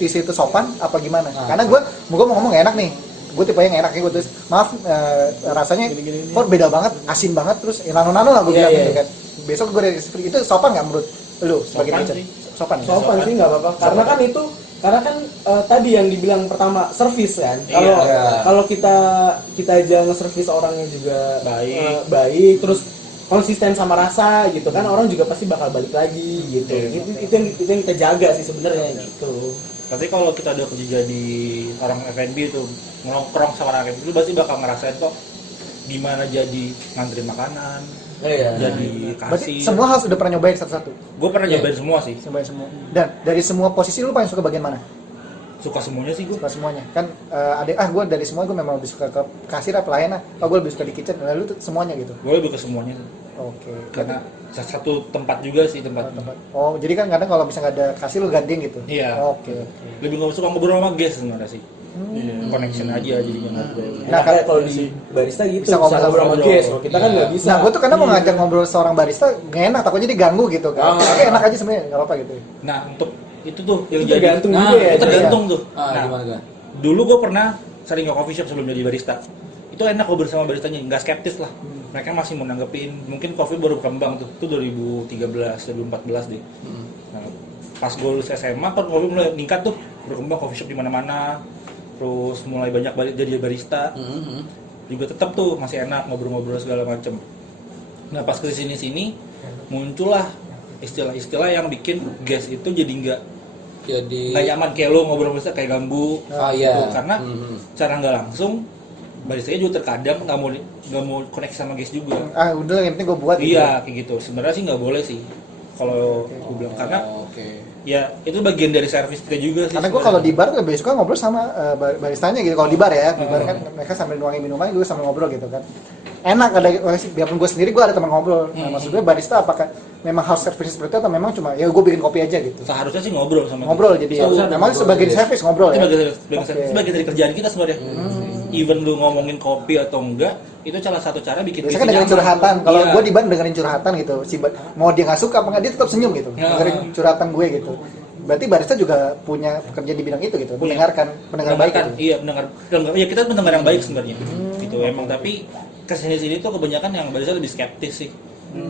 tisu itu sopan apa gimana? Karena gue mau ngomong gak enak nih. Gue tipe yang enak gue terus maaf rasanya kok beda banget, asin banget terus nano lah gue bilang gitu kan. Besok gue itu sopan nggak menurut lu sebagai manajer? Sopan Sih nggak apa-apa. Karena kan tadi yang dibilang pertama servis kan. Kalau kita aja nge-service orangnya juga baik, terus konsisten sama rasa gitu kan, orang juga pasti bakal balik lagi gitu. Itu yang kita jaga sih sebenarnya gitu. Tapi kalau kita udah kerja jadi orang F&B itu nongkrong sama orang F&B, lu pasti bakal ngerasain kok gimana jadi ngantri makanan, jadi Berarti kasih. semua harus udah pernah nyobain satu-satu. Gue pernah nyobain semua sih. Cobain semua. Dan dari semua posisi lu paling suka bagian mana? Suka semuanya sih gue. Suka semuanya. Kan gue dari semua gue memang lebih suka ke kasir apa pelayan lah. Gue lebih suka di kitchen. Lalu semuanya gitu. Gue lebih ke semuanya. Oke. Karena satu tempat juga sih tempatnya. Oh, jadi kan kadang kalau bisa nggak ada kasir lu gantiin gitu. Iya. Oke. Lebih nggak suka ngobrol sama guest sebenarnya sih. Connection aja jadinya ngobrol. Nah, Kayak kalau di barista gitu bisa ngobrol sama ngobrol. guest. Kalau kita kan nggak bisa. Nah, gue tuh kadang mau ngajak ngobrol seorang barista, gak enak, takutnya diganggu gitu kan. Tapi enak aja sebenarnya, nggak apa-apa gitu. Nah, untuk itu tuh yang Itu jadi tergantung Nah, juga ya. itu tergantung tuh. Gimana kan? Dulu gue pernah sering ke coffee shop sebelum jadi barista. Itu enak ngobrol sama baristanya, nggak skeptis lah. Mereka masih mau nanggepin, mungkin coffee baru berkembang tuh, itu 2013, 2014 deh. Nah, pas gue lulus SMA, kan coffee mulai meningkat tuh, berkembang coffee shop di mana-mana, terus mulai banyak jadi barista. Juga tetap tuh masih enak ngobrol-ngobrol segala macem. Nah pas kesini-sini muncullah istilah-istilah yang bikin guest itu jadi nggak Jadi nggak nyaman kayak lo ngobrol barista kayak ganggu. iya. Karena cara nggak langsung baristanya juga terkadang nggak mau connect sama guys juga. Udah yang penting gue buat gitu. Iya kayak gitu. Sebenarnya sih nggak boleh sih kalau gue bilang karena ya itu bagian dari servis kita juga sih. Karena gue kalau di bar tuh lebih suka ngobrol sama baristanya gitu. Kalau di bar ya, di bar kan mereka sambil nuangin minuman, gue sambil ngobrol gitu kan. Enak ada, biarpun gue sendiri gue ada teman ngobrol. Nah, maksud gue barista apakah memang house service seperti itu atau memang cuma ya gue bikin kopi aja gitu. Seharusnya sih ngobrol sama Jadi ya, memang sebagai service ngobrol ya. Sebagai dari kerjaan kita sebenarnya. Even lu ngomongin kopi atau enggak, itu salah satu cara bikin biasanya kan dengerin curhatan. Kalau gue di bar dengerin curhatan gitu, mau dia nggak suka apa nggak dia tetap senyum gitu, dengerin curhatan gue gitu. Berarti barista juga punya pekerjaan di bidang itu gitu, mendengarkan pendengar baik gitu. Iya, ya kita pendengar yang baik sebenarnya. Gitu emang, tapi kesini-sini tuh kebanyakan yang barista lebih skeptis sih.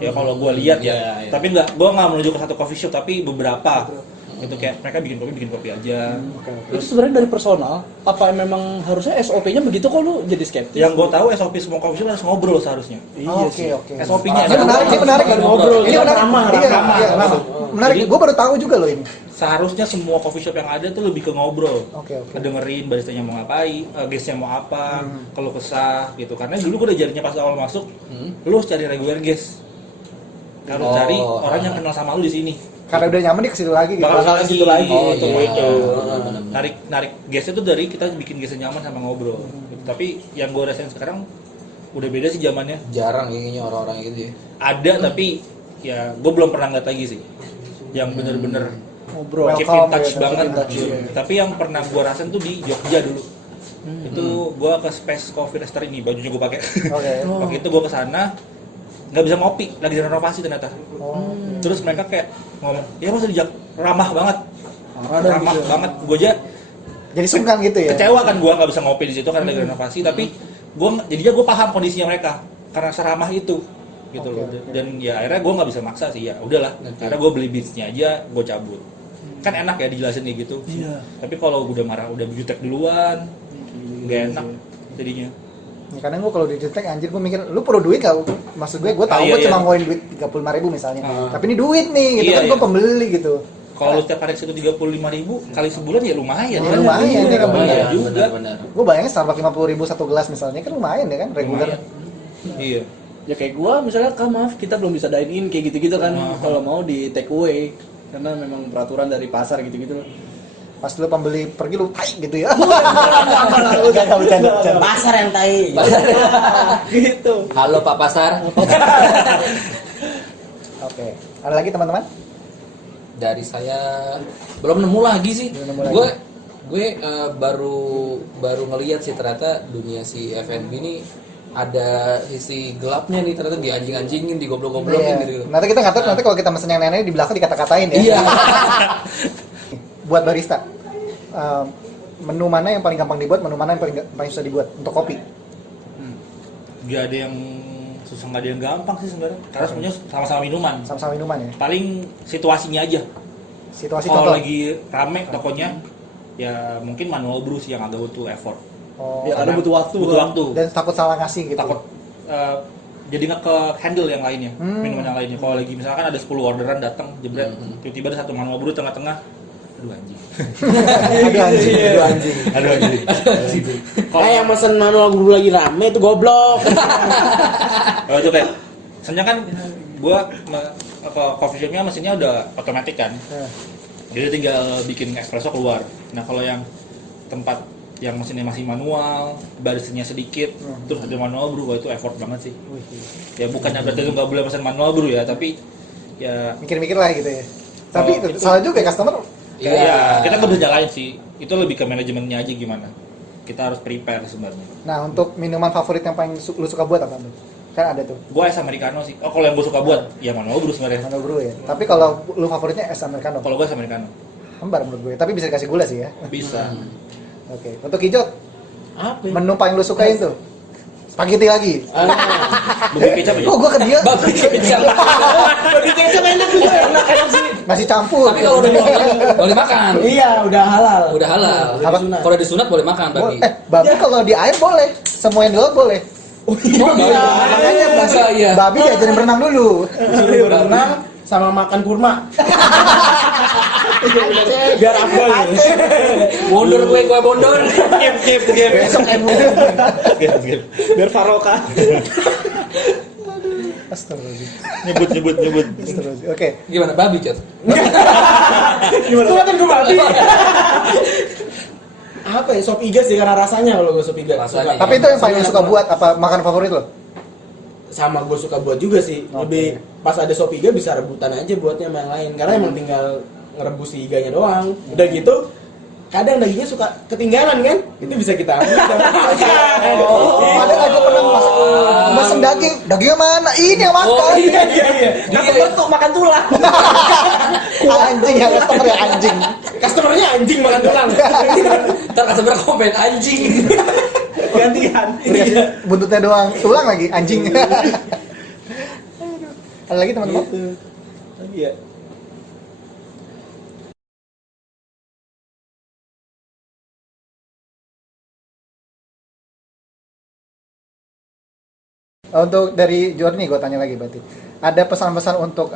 Ya kalau gue lihat ya. Tapi gue nggak menuju ke satu coffee shop, tapi beberapa. Itu kayak mereka bikin kopi aja. Itu sebenarnya dari personal apa memang harusnya SOP-nya begitu kok lu jadi skeptis? Yang gue tahu SOP semua coffee shop harus ngobrol seharusnya. Oke. SOP-nya Ini menarik ngobrol. Ini menarik. Menarik. Gue baru tahu juga loh ini. Seharusnya semua coffee shop yang ada tuh lebih ke ngobrol. Oke. Dengerin baristanya mau ngapain, guestnya mau apa, kalau kesah gitu. Karena dulu gue udah jadinya pas awal masuk, lu harus cari regular guest. Harus cari orang yang kenal sama lu di sini. Karena udah nyaman nih ke situ lagi gitu. Bakal ke situ lagi. Itu. Narik guestnya tuh dari kita bikin guestnya nyaman sama ngobrol. Tapi yang gue rasain sekarang udah beda sih zamannya. Jarang kayaknya orang-orang gitu ya. Ada tapi ya gue belum pernah ngeliat lagi sih. Yang bener-bener Ngobrol. keep in touch banget. Tapi yang pernah gue rasain tuh di Jogja dulu. Itu gue ke Space Coffee Roaster ini, bajunya gue pakai. Waktu itu gue kesana nggak bisa ngopi, lagi renovasi ternyata. Terus mereka kayak ngomong, ya mas ramah banget, banget. Gue aja jadi sungkan gitu ya. Kecewa kan gue nggak bisa ngopi di situ karena lagi renovasi, tapi jadinya gue paham kondisinya mereka karena seramah itu, gitu loh. Dan ya akhirnya gue nggak bisa maksa sih, ya udahlah. Akhirnya gue beli beatsnya aja, gue cabut. Kan enak ya dijelasin kayak gitu. Tapi kalau udah marah, udah jutek duluan, nggak enak jadinya. Ya, kadang gue kalau di jutek anjir gue mikir lu perlu duit gak? Maksud gue tahu gue cuma ngeluarin duit 35.000 misalnya. Tapi ini duit nih gitu kan gue pembeli gitu. Kalau lu setiap hari situ 35.000 kali sebulan ya lumayan. Ya, lumayan ya kan juga. Gue bayangin Starbucks 50.000 satu gelas misalnya kan lumayan ya kan reguler. Iya. Ya kayak gua misalnya maaf kita belum bisa dine in kayak gitu-gitu kan. Kalau mau di take away karena memang peraturan dari pasar gitu-gitu. Pas lu pembeli pergi lu tai gitu ya. Enggak bercanda. Pasar yang tai. Gitu. Halo Pak Pasar. Oke. Ada lagi teman-teman? Dari saya belum nemu lagi sih. Gue baru ngelihat sih ternyata dunia si F&B ini ada sisi gelapnya nih, ternyata dianjing-anjingin, digoblok-goblokin gitu. Nanti kita ngatur nanti kalau kita mesen yang nenek di belakang dikata-katain ya. Iya. Buat barista, menu mana yang paling gampang dibuat, menu mana yang paling susah dibuat untuk kopi? Gak ada yang susah, gak ada yang gampang sih sebenarnya. Karena semuanya sama-sama minuman. Sama-sama minuman ya. Paling situasinya aja. Situasi Kalau contoh. lagi rame tokonya, ya mungkin manual brew sih yang agak butuh effort. Oh, Ya, ada butuh waktu. Butuh waktu. dan takut salah ngasih gitu. Takut jadi nggak ke handle yang lainnya, minuman yang lainnya. Kalau lagi misalkan ada 10 orderan datang, jebret, tiba-tiba ada satu manual brew tengah-tengah. Aduh anjing. Aduh anjing. Kalau yang mesen manual guru lagi rame itu goblok. Oh itu kayak, soalnya kan gua coffee shopnya mesinnya udah otomatis kan. Jadi tinggal bikin espresso keluar. Nah kalau yang tempat yang mesinnya masih manual, barisnya sedikit, terus ada manual brew, itu effort banget sih. Ya bukannya berarti itu nggak boleh pesan manual brew ya, tapi ya Mikir-mikir lah gitu ya. Tapi itu salah juga ya customer. ya kita nggak bisa jalanin sih. Itu lebih ke manajemennya aja gimana. Kita harus prepare sebenarnya. Nah, untuk minuman favorit yang paling lu suka buat apa tuh? Kan ada tuh. Gua es americano sih. Oh kalau yang gua suka buat, ya manual brew sebenarnya. Manual brew ya. Tapi kalau lu favoritnya es americano. Kalau gua es americano. Hambar menurut gue. Tapi bisa dikasih gula sih ya. Bisa. Oke. Untuk Kijot, Apa? menu paling lu sukain tuh? Spaghetti lagi. Bumbu kecap aja. Oh, gua ke dia. Babi kecap. Babi kecap enak juga. Enak sih. Nasi campur. Tapi kalau udah disunat boleh makan. Iya, udah halal. Udah halal. Apa? Kalau udah disunat boleh makan babi. Babi kalau di air boleh. Semua yang di laut boleh. Oh iya. Makanya Masa iya. babi diajarin berenang dulu. Suruh berenang sama makan kurma. Biar afdol. Mundur gue mundur. Skip. Besok MU. Biar Faroka. Astagfirullahaladzim. Nyebut. Astagfirullahaladzim. Oke. Gimana babi, Cot? Gimana? Tuh kan gue babi. Apa ya? Sop iga sih karena rasanya kalau gue sop iga. Rasanya. Tapi itu yang paling suka buat apa makan favorit lo? Sama gue suka buat juga sih. Lebih pas ada sop iga bisa rebutan aja buatnya sama yang lain. Karena emang tinggal ngerebus si iganya doang. Udah gitu kadang dagingnya suka ketinggalan kan? Itu bisa kita ambil. Ada nggak gue pernah mesen dagingnya mana? Ini yang makan. Iya. Customer tuh makan tulang. Anjing ya, customer ya anjing. Customernya anjing makan tulang. Ntar customer komen anjing. Gantian. Buntutnya doang, tulang lagi anjing. Ada lagi teman-teman? Iya. Untuk dari Jorni gue tanya lagi berarti. Ada pesan-pesan untuk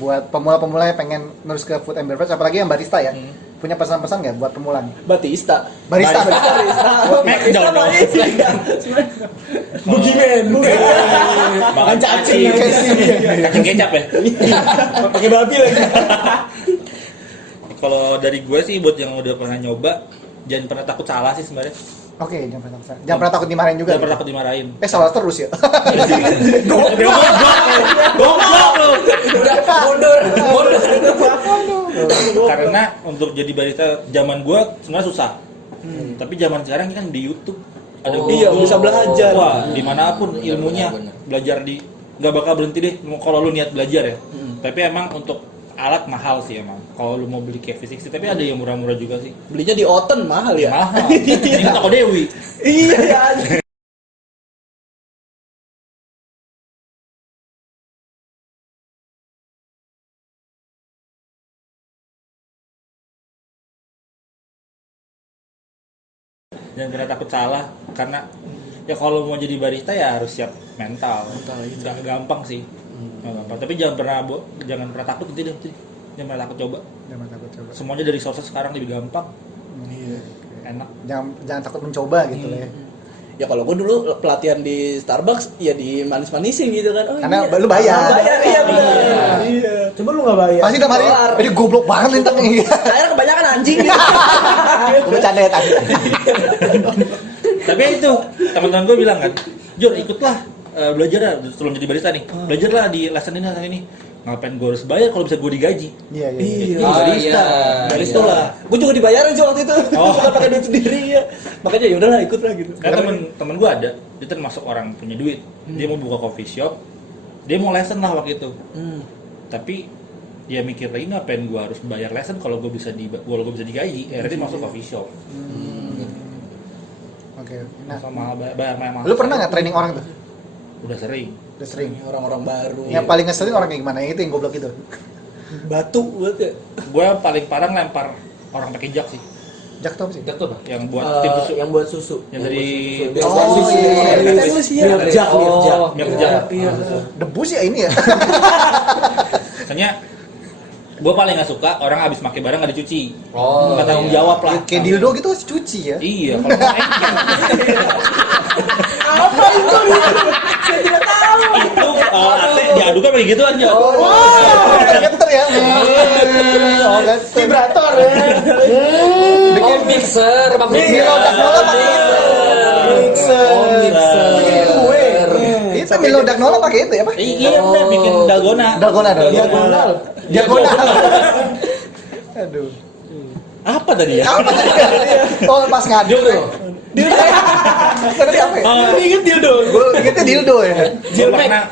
buat pemula-pemula yang pengen terus ke food and beverage, apalagi yang barista ya? Punya pesan-pesan nggak buat pemula nih? Batista. Barista. McDonald dong. Bugimen. Makan cacing. Kacang kecap ya. Pakai babi lagi. Kalau dari gue sih buat yang udah pernah nyoba, jangan pernah takut salah sih sebenarnya. Oke, jangan pernah takut dimarahin juga. Jangan pernah takut dimarahin. Salah terus ya. Goblok lu. Mundur. Karena untuk jadi barista zaman gue sebenarnya susah. Tapi zaman sekarang kan di YouTube ada Iya, bisa belajar. Wah, dimanapun ilmunya Bener. belajar di nggak bakal berhenti deh kalau lu niat belajar ya. Tapi emang untuk alat mahal sih emang. Kalau lu mau beli kayak fisik sih, tapi ada yang murah-murah juga sih. Belinya di Oten mahal ya. Mahal. Ini kan toko Dewi. Iya ya. Jangan pernah takut salah karena ya kalau mau jadi barista ya harus siap mental. Nggak gampang sih. Nggak gampang. Tapi jangan pernah takut gitu deh. Jangan pernah takut coba. Jangan takut coba. Semuanya dari sources sekarang lebih gampang. Enak. Jangan takut mencoba gitu lah ya. Ya kalau gue dulu pelatihan di Starbucks ya di manis-manisin gitu kan. Oh, Karena iya. lu bayar. Bayar iya benar. Iya. Coba lu nggak bayar. Pasti udah hari ini goblok banget lintang nih. Akhirnya kebanyakan anjing gitu. Gue bercanda ya tadi. Tapi itu teman-teman gue bilang kan, Jor ikutlah belajar lah sebelum jadi barista nih. Belajarlah di lesson ini. Ngapain gue harus bayar kalau bisa gue digaji? Iya. Iya, barista. Barista lah. Gue juga dibayarin sih waktu itu. Bukan pakai duit sendiri ya. Makanya ya udahlah ikut lah gitu. Karena temen gue ada, dia termasuk orang punya duit. Dia mau buka coffee shop, dia mau lesson lah waktu itu. Tapi dia mikir lagi ngapain gue harus bayar lesson kalau gue bisa digaji. Akhirnya dia masuk coffee shop. Oke. Nah, Sama bayar mahal. lu pernah nggak training orang tuh? Udah sering. Udah sering. Orang-orang baru. Yang paling ngeselin orang kayak gimana? Yang itu yang goblok itu. Batu buat ya. Gue paling parah lempar orang pakai jak sih. Jak tuh apa sih? Jak tuh, Bang. Yang buat tim susu. Yang buat susu. Yang dari Oh, iya. Stainless ya. Mirjak. Mirjak. Iya. Debu sih ya ini ya. Misalnya gue paling gak suka orang habis pakai barang gak dicuci. Oh, Nggak tanggung iya. jawab lah. Kayak dildo gitu harus cuci ya. Iya, kalau mau Apa itu? Saya tidak tahu. itu ate diaduk kan kayak gitu aja. Geter ya. Oh, geter. Vibrator ya. Oh, mixer, Bang. Milo Dagnola pakai itu. Bikin kue. Itu Milo Dagnola pakai itu ya, Pak? Iya, udah bikin dalgona. Dalgona. Diagonal. Aduh. Apa tadi ya? Apa tadi? Oh, pas ngadu tuh. Tadi apa ya? Ingat dildo. Gue ingetnya dildo ya. Gue pernah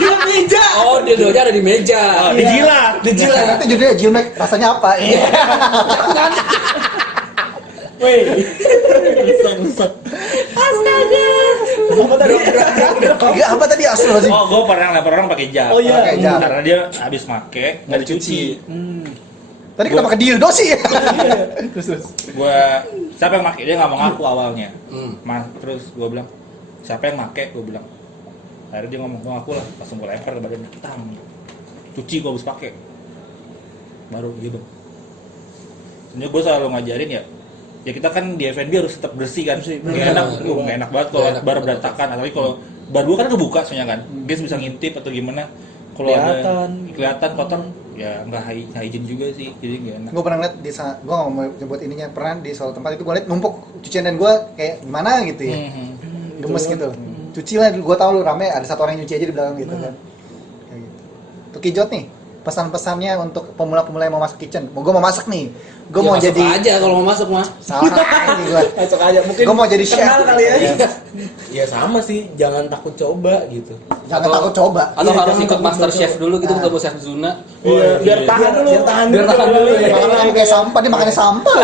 Jilat meja. Oh, dildonya ada di meja. dijilat. Dijilat. Nanti judulnya Jilmek rasanya apa? Iya. Woi. Apa tadi? Enggak, apa tadi astagfirullahaladzim. Oh, gue pernah lempar orang pakai jak. Oh iya. Pakai jak. Karena dia habis make nggak dicuci. Tadi kenapa ke dildo sih? Gue siapa yang make dia nggak mau ngaku awalnya. Terus gue bilang siapa yang make? Gue bilang. Akhirnya dia ngomong gue ngaku lah. Langsung gue lempar ke badannya. Cuci gue habis pakai. Baru dia bang. Sebenarnya gue selalu ngajarin ya kita kan di F&B harus tetap bersih kan. Nggak enak banget kalau bar berantakan, apalagi kalau bar gua kan kebuka soalnya kan. Guys bisa ngintip atau gimana. Kalau ada kelihatan kotor ya nggak hygiene juga sih, jadi nggak enak. Gue pernah ngeliat di sana, gue nggak mau nyebut ininya, pernah di suatu tempat itu gue liat numpuk cucian dan gue kayak gimana gitu ya, gemes gitu. Cuci lah, gue tau lu rame, ada satu orang yang nyuci aja di belakang gitu kan. Kayak gitu. Tuh Kijot nih, pesan-pesannya untuk pemula-pemula yang mau masuk kitchen. Gue mau masak nih, gue mau masuk jadi aja kalau mau masuk mah. salah ini gue. Masuk aja mungkin. Gue mau jadi chef kali ya. Ya sama sih, jangan takut coba gitu. Jangan takut coba. Atau Iya, harus jangan ikut takut Master coba. Chef dulu gitu, Nah. ketemu Chef Zuna. Biar tahan dulu. Biar tahan dulu ya. Makannya kayak sampah, dia makannya sampah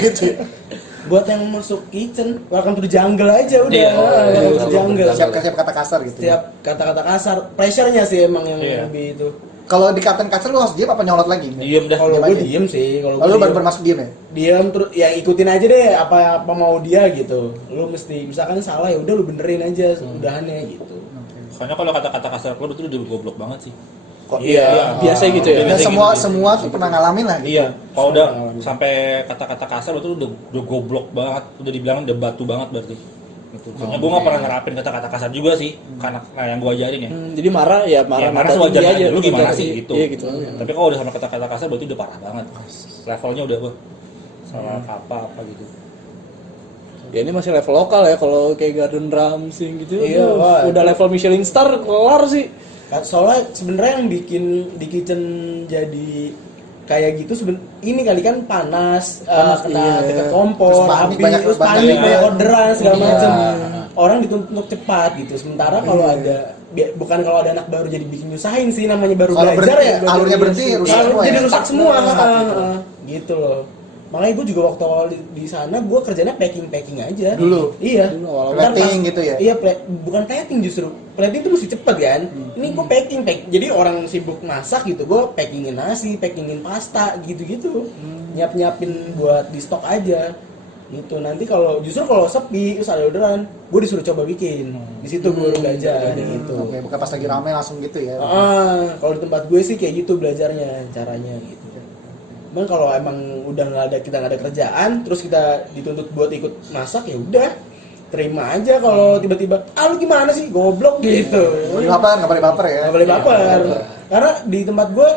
gitu. Buat yang masuk kitchen, welcome to the jungle aja udah. Iya. Welcome to the jungle. Siap kata kasar gitu. Setiap kata-kata kasar, pressure-nya sih emang yang Iya. lebih itu. Kalau dikatain kasar lu harus diam apa nyolot lagi? Diem dah. Kalau Diam gue aja. diem sih, kalau Lalu gue baru diem. bermasuk diam ya? Diam terus ya ikutin aja deh apa mau dia gitu. Lu mesti misalkan salah ya udah lu benerin aja udahannya gitu. Soalnya kalau kata-kata kasar lo itu udah goblok banget sih. Kok Iya. Biasa gitu ya. Dan Biasa semua gitu. semua tuh pernah ngalamin lah gitu. Iya, kalau udah sampai kata-kata kasar lo tuh udah goblok banget, udah dibilang udah batu banget berarti. Gitu. Soalnya gue nggak pernah nerapin kata-kata kasar juga sih, karena yang gue ajarin ya. Jadi marah ya marah. Ya, marah nada sewajarnya tinggi aja, lu gimana Gitu. sih gitu. Iya gitu. Tapi kalau udah sama kata-kata kasar berarti udah parah banget. Levelnya udah salah apa gitu. Ya ini masih level lokal ya, kalau kayak Gordon Ramsay gitu. Iya, aduh, wah. udah level Michelin star kelar sih. Soalnya sebenarnya yang bikin di kitchen jadi kayak gitu ini kali kan panas, kena iya. dekat kompor, Terus panik, api, banyak terus banyak panik, ya. banyak orderan segala Iya. macam. Orang dituntut untuk cepat gitu. Sementara kalau ada bukan kalau ada anak baru jadi bikin nyusahin sih, namanya baru Kalau belajar berhenti, ya. alurnya berhenti, rusak semua Jadi ya. rusak semua. Stuck gitu. Gitu loh. Makanya gue juga waktu awal di sana gue kerjanya packing aja. Dulu? Iya. Dulu awal-awal. Ntar Plating gitu ya? Iya, bukan plating justru. Plating itu mesti cepet kan. Ini gue packing. Jadi orang sibuk masak gitu, gue packingin nasi, packingin pasta gitu-gitu. Nyiapin buat di stok aja. Gitu. Nanti kalau sepi terus ada orderan, gue disuruh coba bikin. Di situ gue baru belajar gitu. Oke, bukan pas lagi rame langsung gitu ya. Kalau di tempat gue sih kayak gitu belajarnya caranya gitu. Cuman kalau emang udah kita nggak ada kerjaan, terus kita dituntut buat ikut masak ya udah terima aja kalau tiba-tiba lu gimana sih goblok gitu. Nggak boleh baper ya. Nggak boleh baper. Karena di tempat gue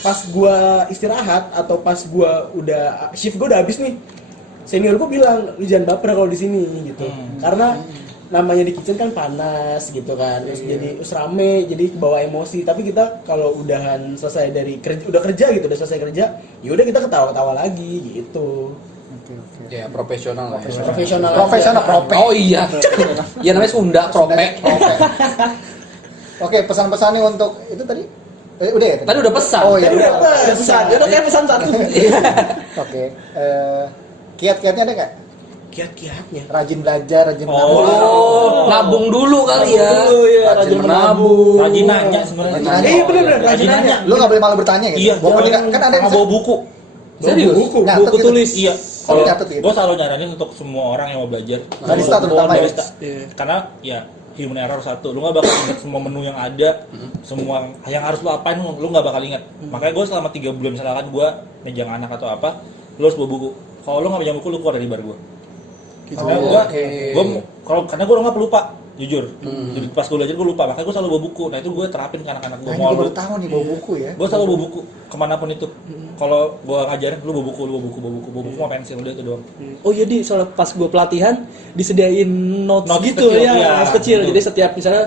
pas gue istirahat atau pas gue udah shift gue udah habis nih, senior gue bilang lu jangan baper kalau di sini gitu. Karena namanya di kitchen kan panas gitu kan, terus jadi rame, jadi bawa emosi. Tapi kita kalau udahan selesai dari kerja, udah selesai kerja, ya udah kita ketawa-ketawa lagi gitu. Oke. Ya profesional lah. Ya. Profesional. Prope. Oh iya. Ya namanya Sunda, prope. Oke, pesan-pesannya untuk itu tadi udah ya? Tadi udah pesan. Oh iya. Tadi udah udah. Pesan, ya udah kayak pesan satu. Oke. Kiat-kiatnya ada nggak? Kiat-kiatnya. Rajin belajar, rajin Oh, nabung dulu kali ya. Dulu ya, rajin menabung. Rajin nanya sebenarnya. Rajin nanya. Iya benar-benar rajin nanya. Lu nggak boleh malu bertanya gitu. Iya, Walaupun kan ada yang sama bawa buku. Serius? Buku. Nyatet Buku gitu. tulis. Iya, Tapi kalau nyatet gitu. gue selalu nyaranin untuk semua orang yang mau belajar. Barista terutama ya? barista. Iya. Karena ya human error satu, lu nggak bakal ingat semua menu yang ada, semua yang harus lu apain lu nggak bakal ingat. Makanya gue selama 3 bulan misalkan gue ngejang anak atau apa, lu harus bawa buku. Kalau lu nggak punya buku, lu keluar dari bar gue. Gitu. Karena karena gue nggak pelupa, jujur. Jadi pas gue belajar gue lupa, makanya gue selalu bawa buku. Nah itu gue terapin ke anak-anak gue. Nah, ini gue baru tahu nih bawa buku ya. Gue selalu bawa buku kemanapun itu. Kalau gue ngajarin, lu bawa buku sama pensil udah itu doang. Oh iya di soal pas gue pelatihan disediain notes Notes gitu kecil, ya, iya, notes kecil. betul. Jadi setiap misalnya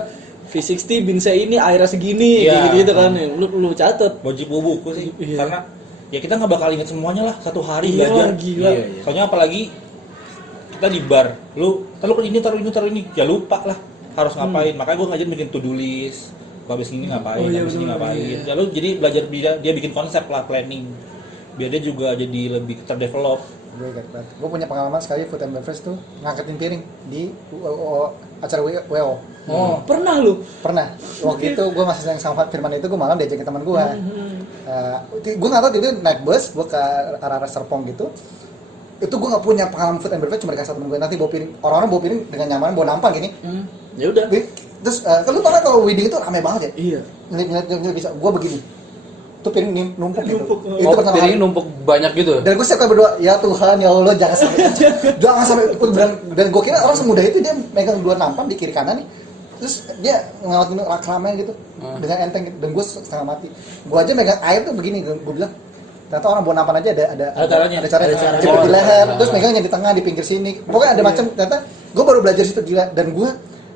V60 binse ini airnya segini, Iya. gitu kan. Lu catet. Wajib bawa buku sih, Iya. karena ya kita nggak bakal ingat semuanya lah satu hari Iya, belajar. gila. Iya. Soalnya apalagi kita di bar, lu taruh ini, ya lupa lah harus ngapain. Makanya gue ngajarin bikin to do list. Gua habis ini ngapain, Oh, iya, habis ini bener-bener, ngapain. iya. Lalu jadi belajar dia bikin konsep lah, planning. Biar dia juga jadi lebih terdevelop. Gue ingat banget. Gue punya pengalaman sekali food and beverage tuh ngangkatin piring di acara WO. Oh, pernah lu? Pernah. Waktu itu gue masih sayang sama Firman itu, gue malam diajakin teman gue. Gue nggak tahu dia naik bus, gue ke arah Serpong gitu. Itu gue nggak punya pengalaman food and beverage, cuma dikasih temen gue. Nanti bawa piring, orang-orang bawa piring dengan nyaman, bawa nampan gini. Ya udah. Terus kalau lu tau kan kalau wedding itu rame banget ya. Iya. Ngeliat bisa, gue begini. tuh piring numpuk gitu. Itu Oh, pertama piringnya kali. numpuk banyak gitu. Dan gue setiap kali berdoa, ya Tuhan, ya Allah, jangan sampai dan gue kira orang semudah itu dia megang 2 nampan di kiri kanan nih. Terus dia ngelawatin ramen gitu dengan enteng gitu. Dan gue setengah mati. Gue aja megang air tuh begini, gue bilang ternyata orang bawa nampan aja ada caranya. caranya. Ada caranya. Jepit di leher, Oh, terus megangnya di tengah, di pinggir sini. Pokoknya ada macam, ternyata gue baru belajar situ gila. Dan gue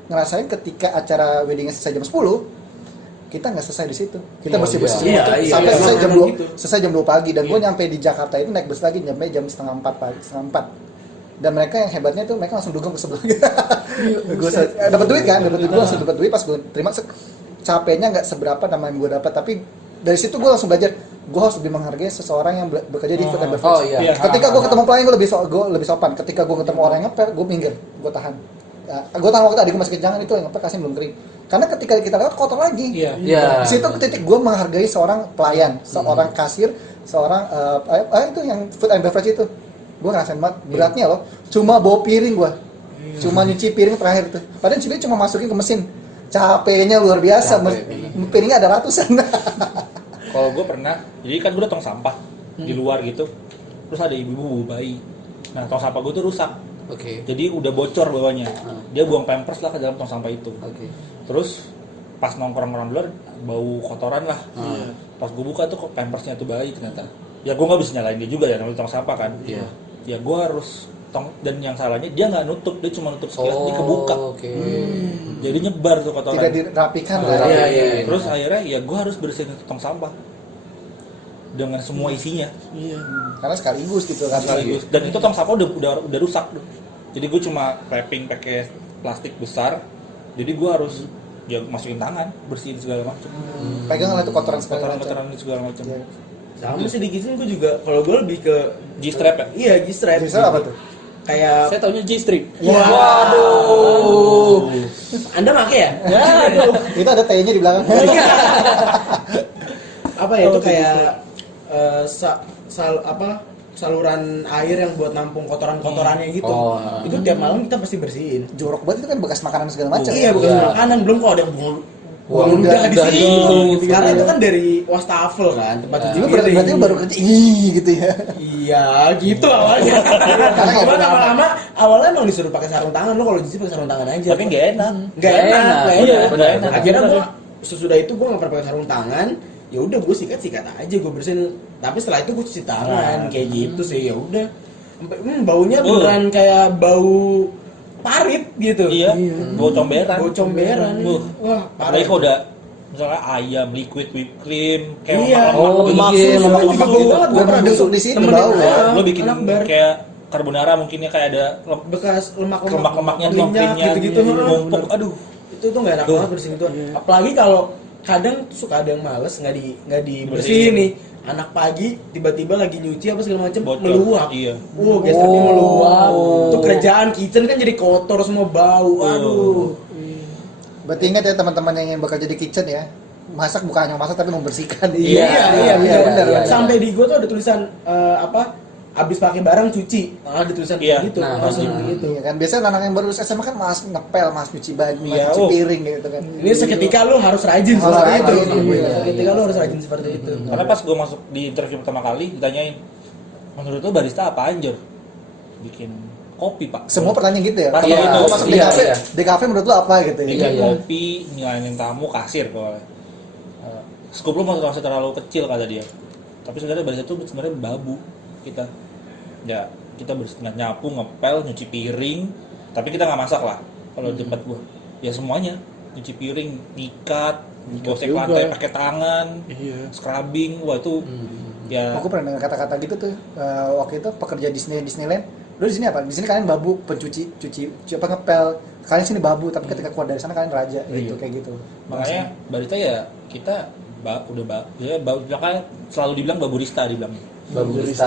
ngerasain ketika acara weddingnya selesai jam 10, kita nggak selesai di situ. Kita bersih-bersih iya. semua tuh. Iya, Sampai iya. selesai jam Kadang 2, gitu. selesai jam 2 pagi. Dan gue nyampe di Jakarta itu naik bus lagi nyampe jam setengah 4 pagi, setengah 4. Dan mereka yang hebatnya tuh mereka langsung dugem ke sebelah. Gue dapat duit kan, dapat duit, gue langsung dapat duit pas gue terima. Capeknya nggak seberapa nama yang gue dapat, tapi dari situ gue langsung belajar gue harus lebih menghargai seseorang yang bekerja di food and beverage. Oh, iya. Ketika gue ketemu klien gue lebih sopan. Ketika gue ketemu orang yang ngepel, gue minggir, gue tahan. Gue tahan waktu tadi gue masih kejangan itu yang ngepel kasih belum kering. Karena ketika kita lewat kotor lagi. Iya. Iya. Di situ titik gue menghargai seorang pelayan, seorang kasir, seorang itu yang food and beverage itu. Gue ngerasain banget beratnya loh. Cuma bawa piring gue, cuma nyuci piring terakhir tuh. Padahal nyuci piring cuma masukin ke mesin. Capeknya luar biasa. Piringnya ada ratusan. Kalau gue pernah, jadi kan gue udah tong sampah di luar gitu, terus ada ibu-ibu bayi. Nah tong sampah gue tuh rusak, Oke. jadi udah bocor bawahnya. Dia buang pampers lah ke dalam tong sampah itu. Oke. Terus pas nongkrong orang luar bau kotoran lah. Pas gue buka tuh kok pampersnya tuh bayi ternyata. Ya gue nggak bisa nyalain dia juga ya, namanya tong sampah kan. Iya. Ya gue harus dan yang salahnya dia nggak nutup, dia cuma nutup sekilas, dia kebuka. Oke. Jadi nyebar tuh kotoran. Tidak dirapikan Oh, lah. iya. Terus akhirnya ya gue harus bersihin itu tong sampah dengan semua isinya. Karena sekaligus gitu kan. Sekaligus. Dan itu tong sampah udah rusak tuh. Jadi gue cuma wrapping pakai plastik besar. Jadi gue harus ya masukin tangan, bersihin segala macam. Pegang lah itu kotoran segala macam. Kotoran segala macam. Iya. Sama sih di kitchen gue juga. Kalau gue lebih ke G-strap ya? iya G-strap. Bisa apa tuh? Kayak Saya taunya G-string. waduh. Anda make ya? Itu ada T-nya di belakang. Apa ya itu kayak saluran air yang buat nampung kotoran-kotorannya gitu. Oh. Itu tiap malam kita pasti bersihin. Jorok banget itu kan bekas makanan segala macam. Iya, bukan Iya. makanan, belum kok ada yang buang Buang ludah di ludah sini. gitu. Karena itu kan dari wastafel kan, tempat cuci Lu piring. berarti lu baru kerja gitu ya. Iya, gitu awalnya. Cuman lama-lama awalnya emang disuruh pakai sarung tangan, lo kalau di sini pakai sarung tangan aja. Tapi nggak enak. Nggak enak. Iya, benar. enak. Akhirnya gua sesudah itu gua nggak pernah pakai sarung tangan. Ya udah gua sikat aja, gua bersihin. Tapi setelah itu gua cuci tangan kayak gitu sih. Ya udah. Sampai baunya beneran kayak bau parit gitu. Iya. Bau comberan. Bau comberan. Wah, Apalagi kalau udah misalnya ayam, liquid whipped cream, kayak Iya. lemak-lemak, iya, susu, lemak gitu. bau banget. Gua pernah duduk di situ bau. Lo bikin anak bar. kayak carbonara mungkinnya kayak ada bekas lemak-lemaknya, minyak toppingnya gitu-gitu. numpuk. Aduh. Itu tuh nggak enak banget bersihin itu. Apalagi kalau kadang suka ada yang males nggak dibersihin nih. Anak pagi tiba-tiba lagi nyuci apa segala macam Bocor. meluap. Iya. Gesternya meluap. Tuh kerjaan kitchen kan jadi kotor semua bau. Aduh. Berarti ingat ya teman-teman yang bekerja di kitchen ya. Masak bukan hanya masak tapi membersihkan. Iya, benar. iya. Sampai di gua tuh ada tulisan abis pakai barang cuci. Ada tulisan Iya. gitu. Nah, Langsung gitu. Iya kan biasanya anak yang baru lulus SMA kan mas ngepel, mas nyuci baju, mas Iya, nyuci oh. piring gitu kan. Ini seketika lu harus rajin Harus seperti rajin, itu. iya. Seketika lu harus rajin seperti itu. Karena pas gue masuk di interview pertama kali ditanyain, menurut lo barista apa anjir? Bikin kopi pak. Semua pertanyaan gitu ya. Pasti Kalau gitu. lu masuk di Iya, kafe, iya. di kafe menurut lu apa gitu ya? Bikin Iya, iya. kopi, nyalain tamu, kasir kalau scope lo masih terlalu kecil kata dia. Tapi sebenarnya barista itu sebenarnya babu kita. Ya kita nyapu, ngepel, nyuci piring, tapi kita nggak masak lah kalau di tempat gua. Ya semuanya, nyuci piring, nyikat, gosek juga. lantai pakai tangan, Iya. scrubbing, wah itu ya Aku pernah dengar kata-kata gitu tuh waktu itu pekerja Disneyland. Lu di sini apa? Di sini kalian babu, cuci apa ngepel. Kalian sini babu, tapi ketika keluar dari sana kalian raja gitu Iya. kayak gitu. makanya barista ya kita makanya selalu dibilang baburista dibilang. Baburista.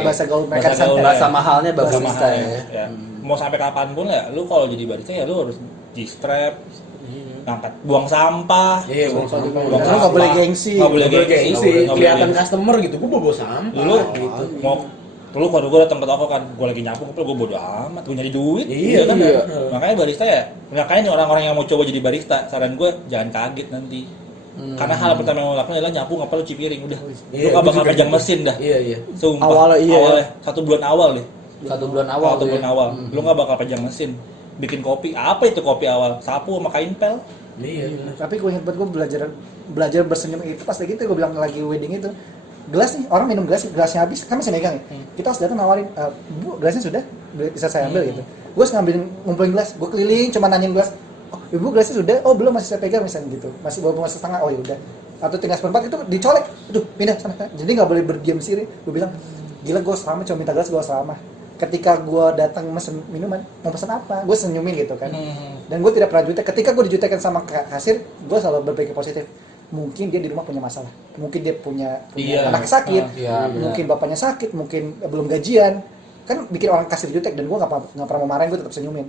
Bahasa gaul mereka di sana. Bahasa mahalnya Bahasa baburista mahal, ya. ya. Mau sampai kapanpun ya, lu kalau jadi barista ya lu harus G-strap, ngangkat, buang sampah. Iya, buang sampah. Buang Lu nggak sampah. boleh gengsi. Nggak boleh Nggak boleh gengsi. gengsi. Nggak boleh Kelihatan gengsi. customer gitu, gua bawa sampah Lu gitu. mau kalau gue datang ke toko kan, gue lagi nyapu, gue bodo amat, gue nyari duit. Iya, kan? iya. Makanya barista ya, makanya nih orang-orang yang mau coba jadi barista, saran gue jangan kaget nanti. Karena hal pertama yang lo lakukan adalah nyapu ngapa lu cuci piring udah. Lu nggak bakal pajang mesin dah. Iya. Sumpah. Awalnya, 1 bulan awal deh. 1 bulan awal. 1 bulan awal. Lu nggak bakal pajang mesin. Bikin kopi. Apa itu kopi awal? Sapu sama kain pel. Iya. Tapi gue inget banget gue belajar bersenyum itu pas lagi itu gue bilang lagi wedding itu. Gelas nih, orang minum gelasnya habis, kan masih megang ya. Kita harus datang nawarin, Bu, gelasnya sudah bisa saya ambil gitu. Gue harus ngumpulin gelas, gue keliling cuma nanyain gelas. Oh, Ibu gelasnya sudah? Oh, belum, masih saya pegang misalnya gitu. Masih bawa setengah, oh yaudah. Atau tinggal seperempat itu dicolek, aduh pindah sana. Jadi nggak boleh berdiam di sini. Gue bilang, gila gue selama cuma minta gelas gue selama. Ketika gue datang mesen minuman, mau pesan apa? Gue senyumin gitu kan. Dan gue tidak pernah jutek. Ketika gue dijutekan sama kasir, gue selalu berpikir positif. Mungkin dia di rumah punya masalah, mungkin dia punya anak sakit, mungkin bapaknya sakit, mungkin belum gajian, kan bikin orang kasir jutek. Dan gue nggak pernah mau marahin, gue tetap senyumin,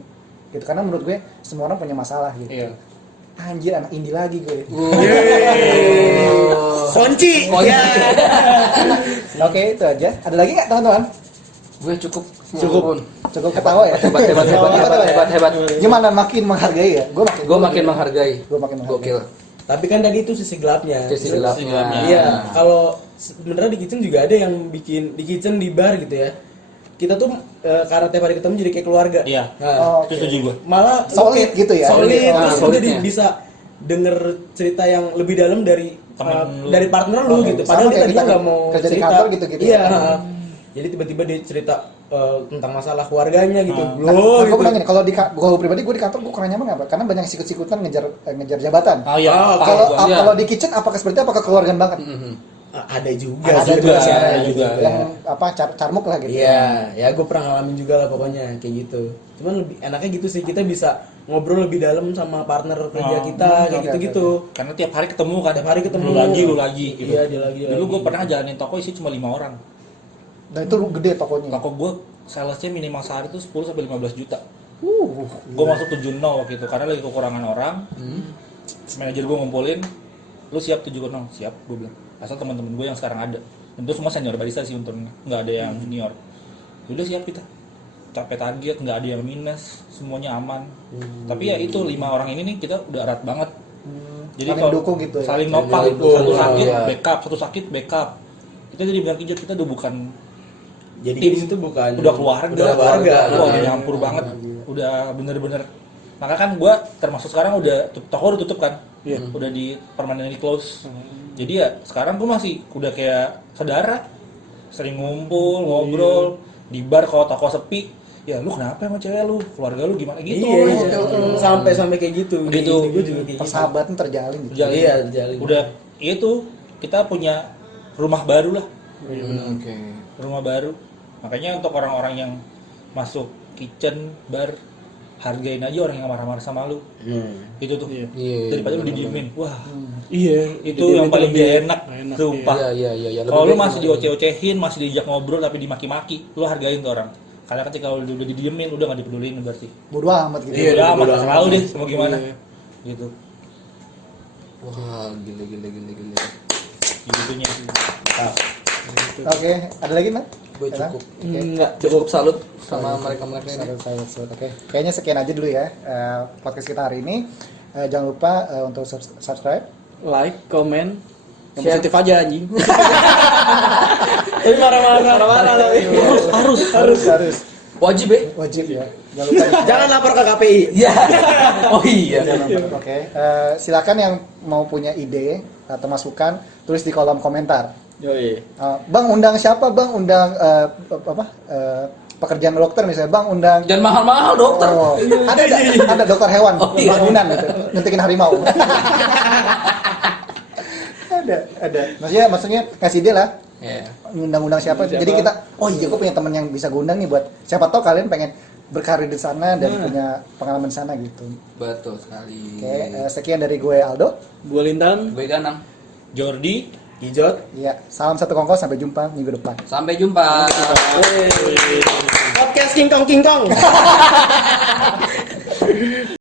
gitu. Karena menurut gue semua orang punya masalah, gitu. Iya. Anjir, anak indie lagi gue. Kunci. Oke, itu aja. Ada lagi nggak teman-teman? Gue cukup Ketawa ya. Hebat. Gimana makin menghargai ya? Gue makin menghargai. Gokil. Tapi kan tadi itu sisi gelapnya. Sisi gelapnya. Iya, kalau sebenarnya di kitchen juga ada yang bikin di kitchen di bar gitu ya. Kita tuh karena tiap hari ketemu jadi kayak keluarga. Iya. Nah, Itu setuju gue. malah Solid gitu ya. Solid, terus udah solidnya. bisa denger cerita yang lebih dalam dari Temen lu. dari partner lu gitu. Sama Padahal kayak kita kita nggak mau kerja di cerita. kantor gitu-gitu. Iya. Jadi tiba-tiba dia cerita tentang masalah keluarganya gitu. Nah, Bro, gue gitu. bilang gini, kalau pribadi gue di kantor gue kurang nyaman apa? Karena banyak sikut-sikutan ngejar jabatan. Oh iya. Kalau di kitchen apakah seperti apa kekeluargaan banget? Ada juga. Ada juga sih, ada juga. yang apa carmuk lah gitu. Iya, ya gue pernah ngalamin juga lah pokoknya kayak gitu. Cuman lebih enaknya gitu sih, kita bisa ngobrol lebih dalam sama partner kerja kita kayak gitu-gitu. Karena tiap hari ketemu kan. Tiap hari ketemu. Lu lagi gitu. Iya, dia lagi. Dulu gue pernah jalanin toko isi cuma 5 orang. Dan itu gede tokonya. Toko gue salesnya minimal sehari itu 10 sampai 15 juta. Gue masuk 7-0 waktu itu karena lagi kekurangan orang. Manajer gue ngumpulin, lu siap 7-0? Siap, gue bilang. Asal teman-teman gue yang sekarang ada. Tentu semua senior barista sih untungnya, nggak ada yang junior. Udah siap kita. Capek target, nggak ada yang minus, semuanya aman. Tapi ya itu 5 orang ini nih kita udah erat banget. Jadi Saling kalau dukung gitu ya. saling nopang, Saling dukung, satu sakit iya. backup, satu sakit backup. Kita jadi bilang kijot, kita udah bukan Jadi tim, di situ bukan udah keluarga. Udah keluarga. Wah, udah nyampur banget. Udah bener-bener. Maka kan gue termasuk sekarang udah toko udah tutup kan. Udah di permanently close. Jadi ya sekarang gue masih udah kayak saudara. Sering ngumpul, ngobrol di bar kalau toko sepi. Ya lu kenapa sama cewek lu? Keluarga lu gimana gitu. Iya. Sampai kayak gitu. Gitu. Gue juga kayak gitu. Persahabatan terjalin gitu. Jalin. Iya, jalin. Udah itu kita punya rumah baru lah. Oke. Rumah baru. Makanya untuk orang-orang yang masuk kitchen, bar, hargain aja orang yang marah-marah sama lu. Itu tuh. Iya. Daripada lu didiemin. Wah, Iya, itu yang paling gak enak. Sumpah. Iya. Kalau lu masih dioceh-ocehin, masih diajak ngobrol tapi dimaki-maki, lu hargain tuh orang. Karena ketika lu udah didiemin, udah gak dipedulin berarti. Bodo amat gitu. Iya, udah amat, bodo selalu amat. deh, mau gimana. Gitu. Wah, gila. Gitunya. Oke, ada lagi Mat? Gue cukup. Enggak. Cukup salut sama mereka-mereka ini. Salut. Oke. Kayaknya sekian aja dulu ya podcast kita hari ini. Jangan lupa untuk subscribe. Like, comment, yang positif aja anjing. Tapi marah-marah loh. Harus. Wajib ya? Wajib ya. Jangan lupa. Jangan lapor ke KPI. Iya. Oh iya. Oke. Silakan yang mau punya ide atau masukan tulis di kolom komentar. Yoi. Bang undang siapa? Bang undang pekerjaan dokter misalnya. Bang undang. Jangan mahal-mahal dokter. Oh, ada dokter hewan, bangunan gitu, nyuntikin harimau. ada. Maksudnya kasih ide lah. Iya. Undang-undang siapa? Jadi kita, oh iya, gue punya teman yang bisa gue undang nih buat siapa tahu kalian pengen berkarir di sana dan punya pengalaman di sana gitu. Betul sekali. Oke, sekian dari gue Aldo. Gua Lintang. Gue Ganang. Jordi, Kijot. Iya, salam satu kongkos, sampai jumpa minggu depan. Sampai jumpa. Podcast King Kong.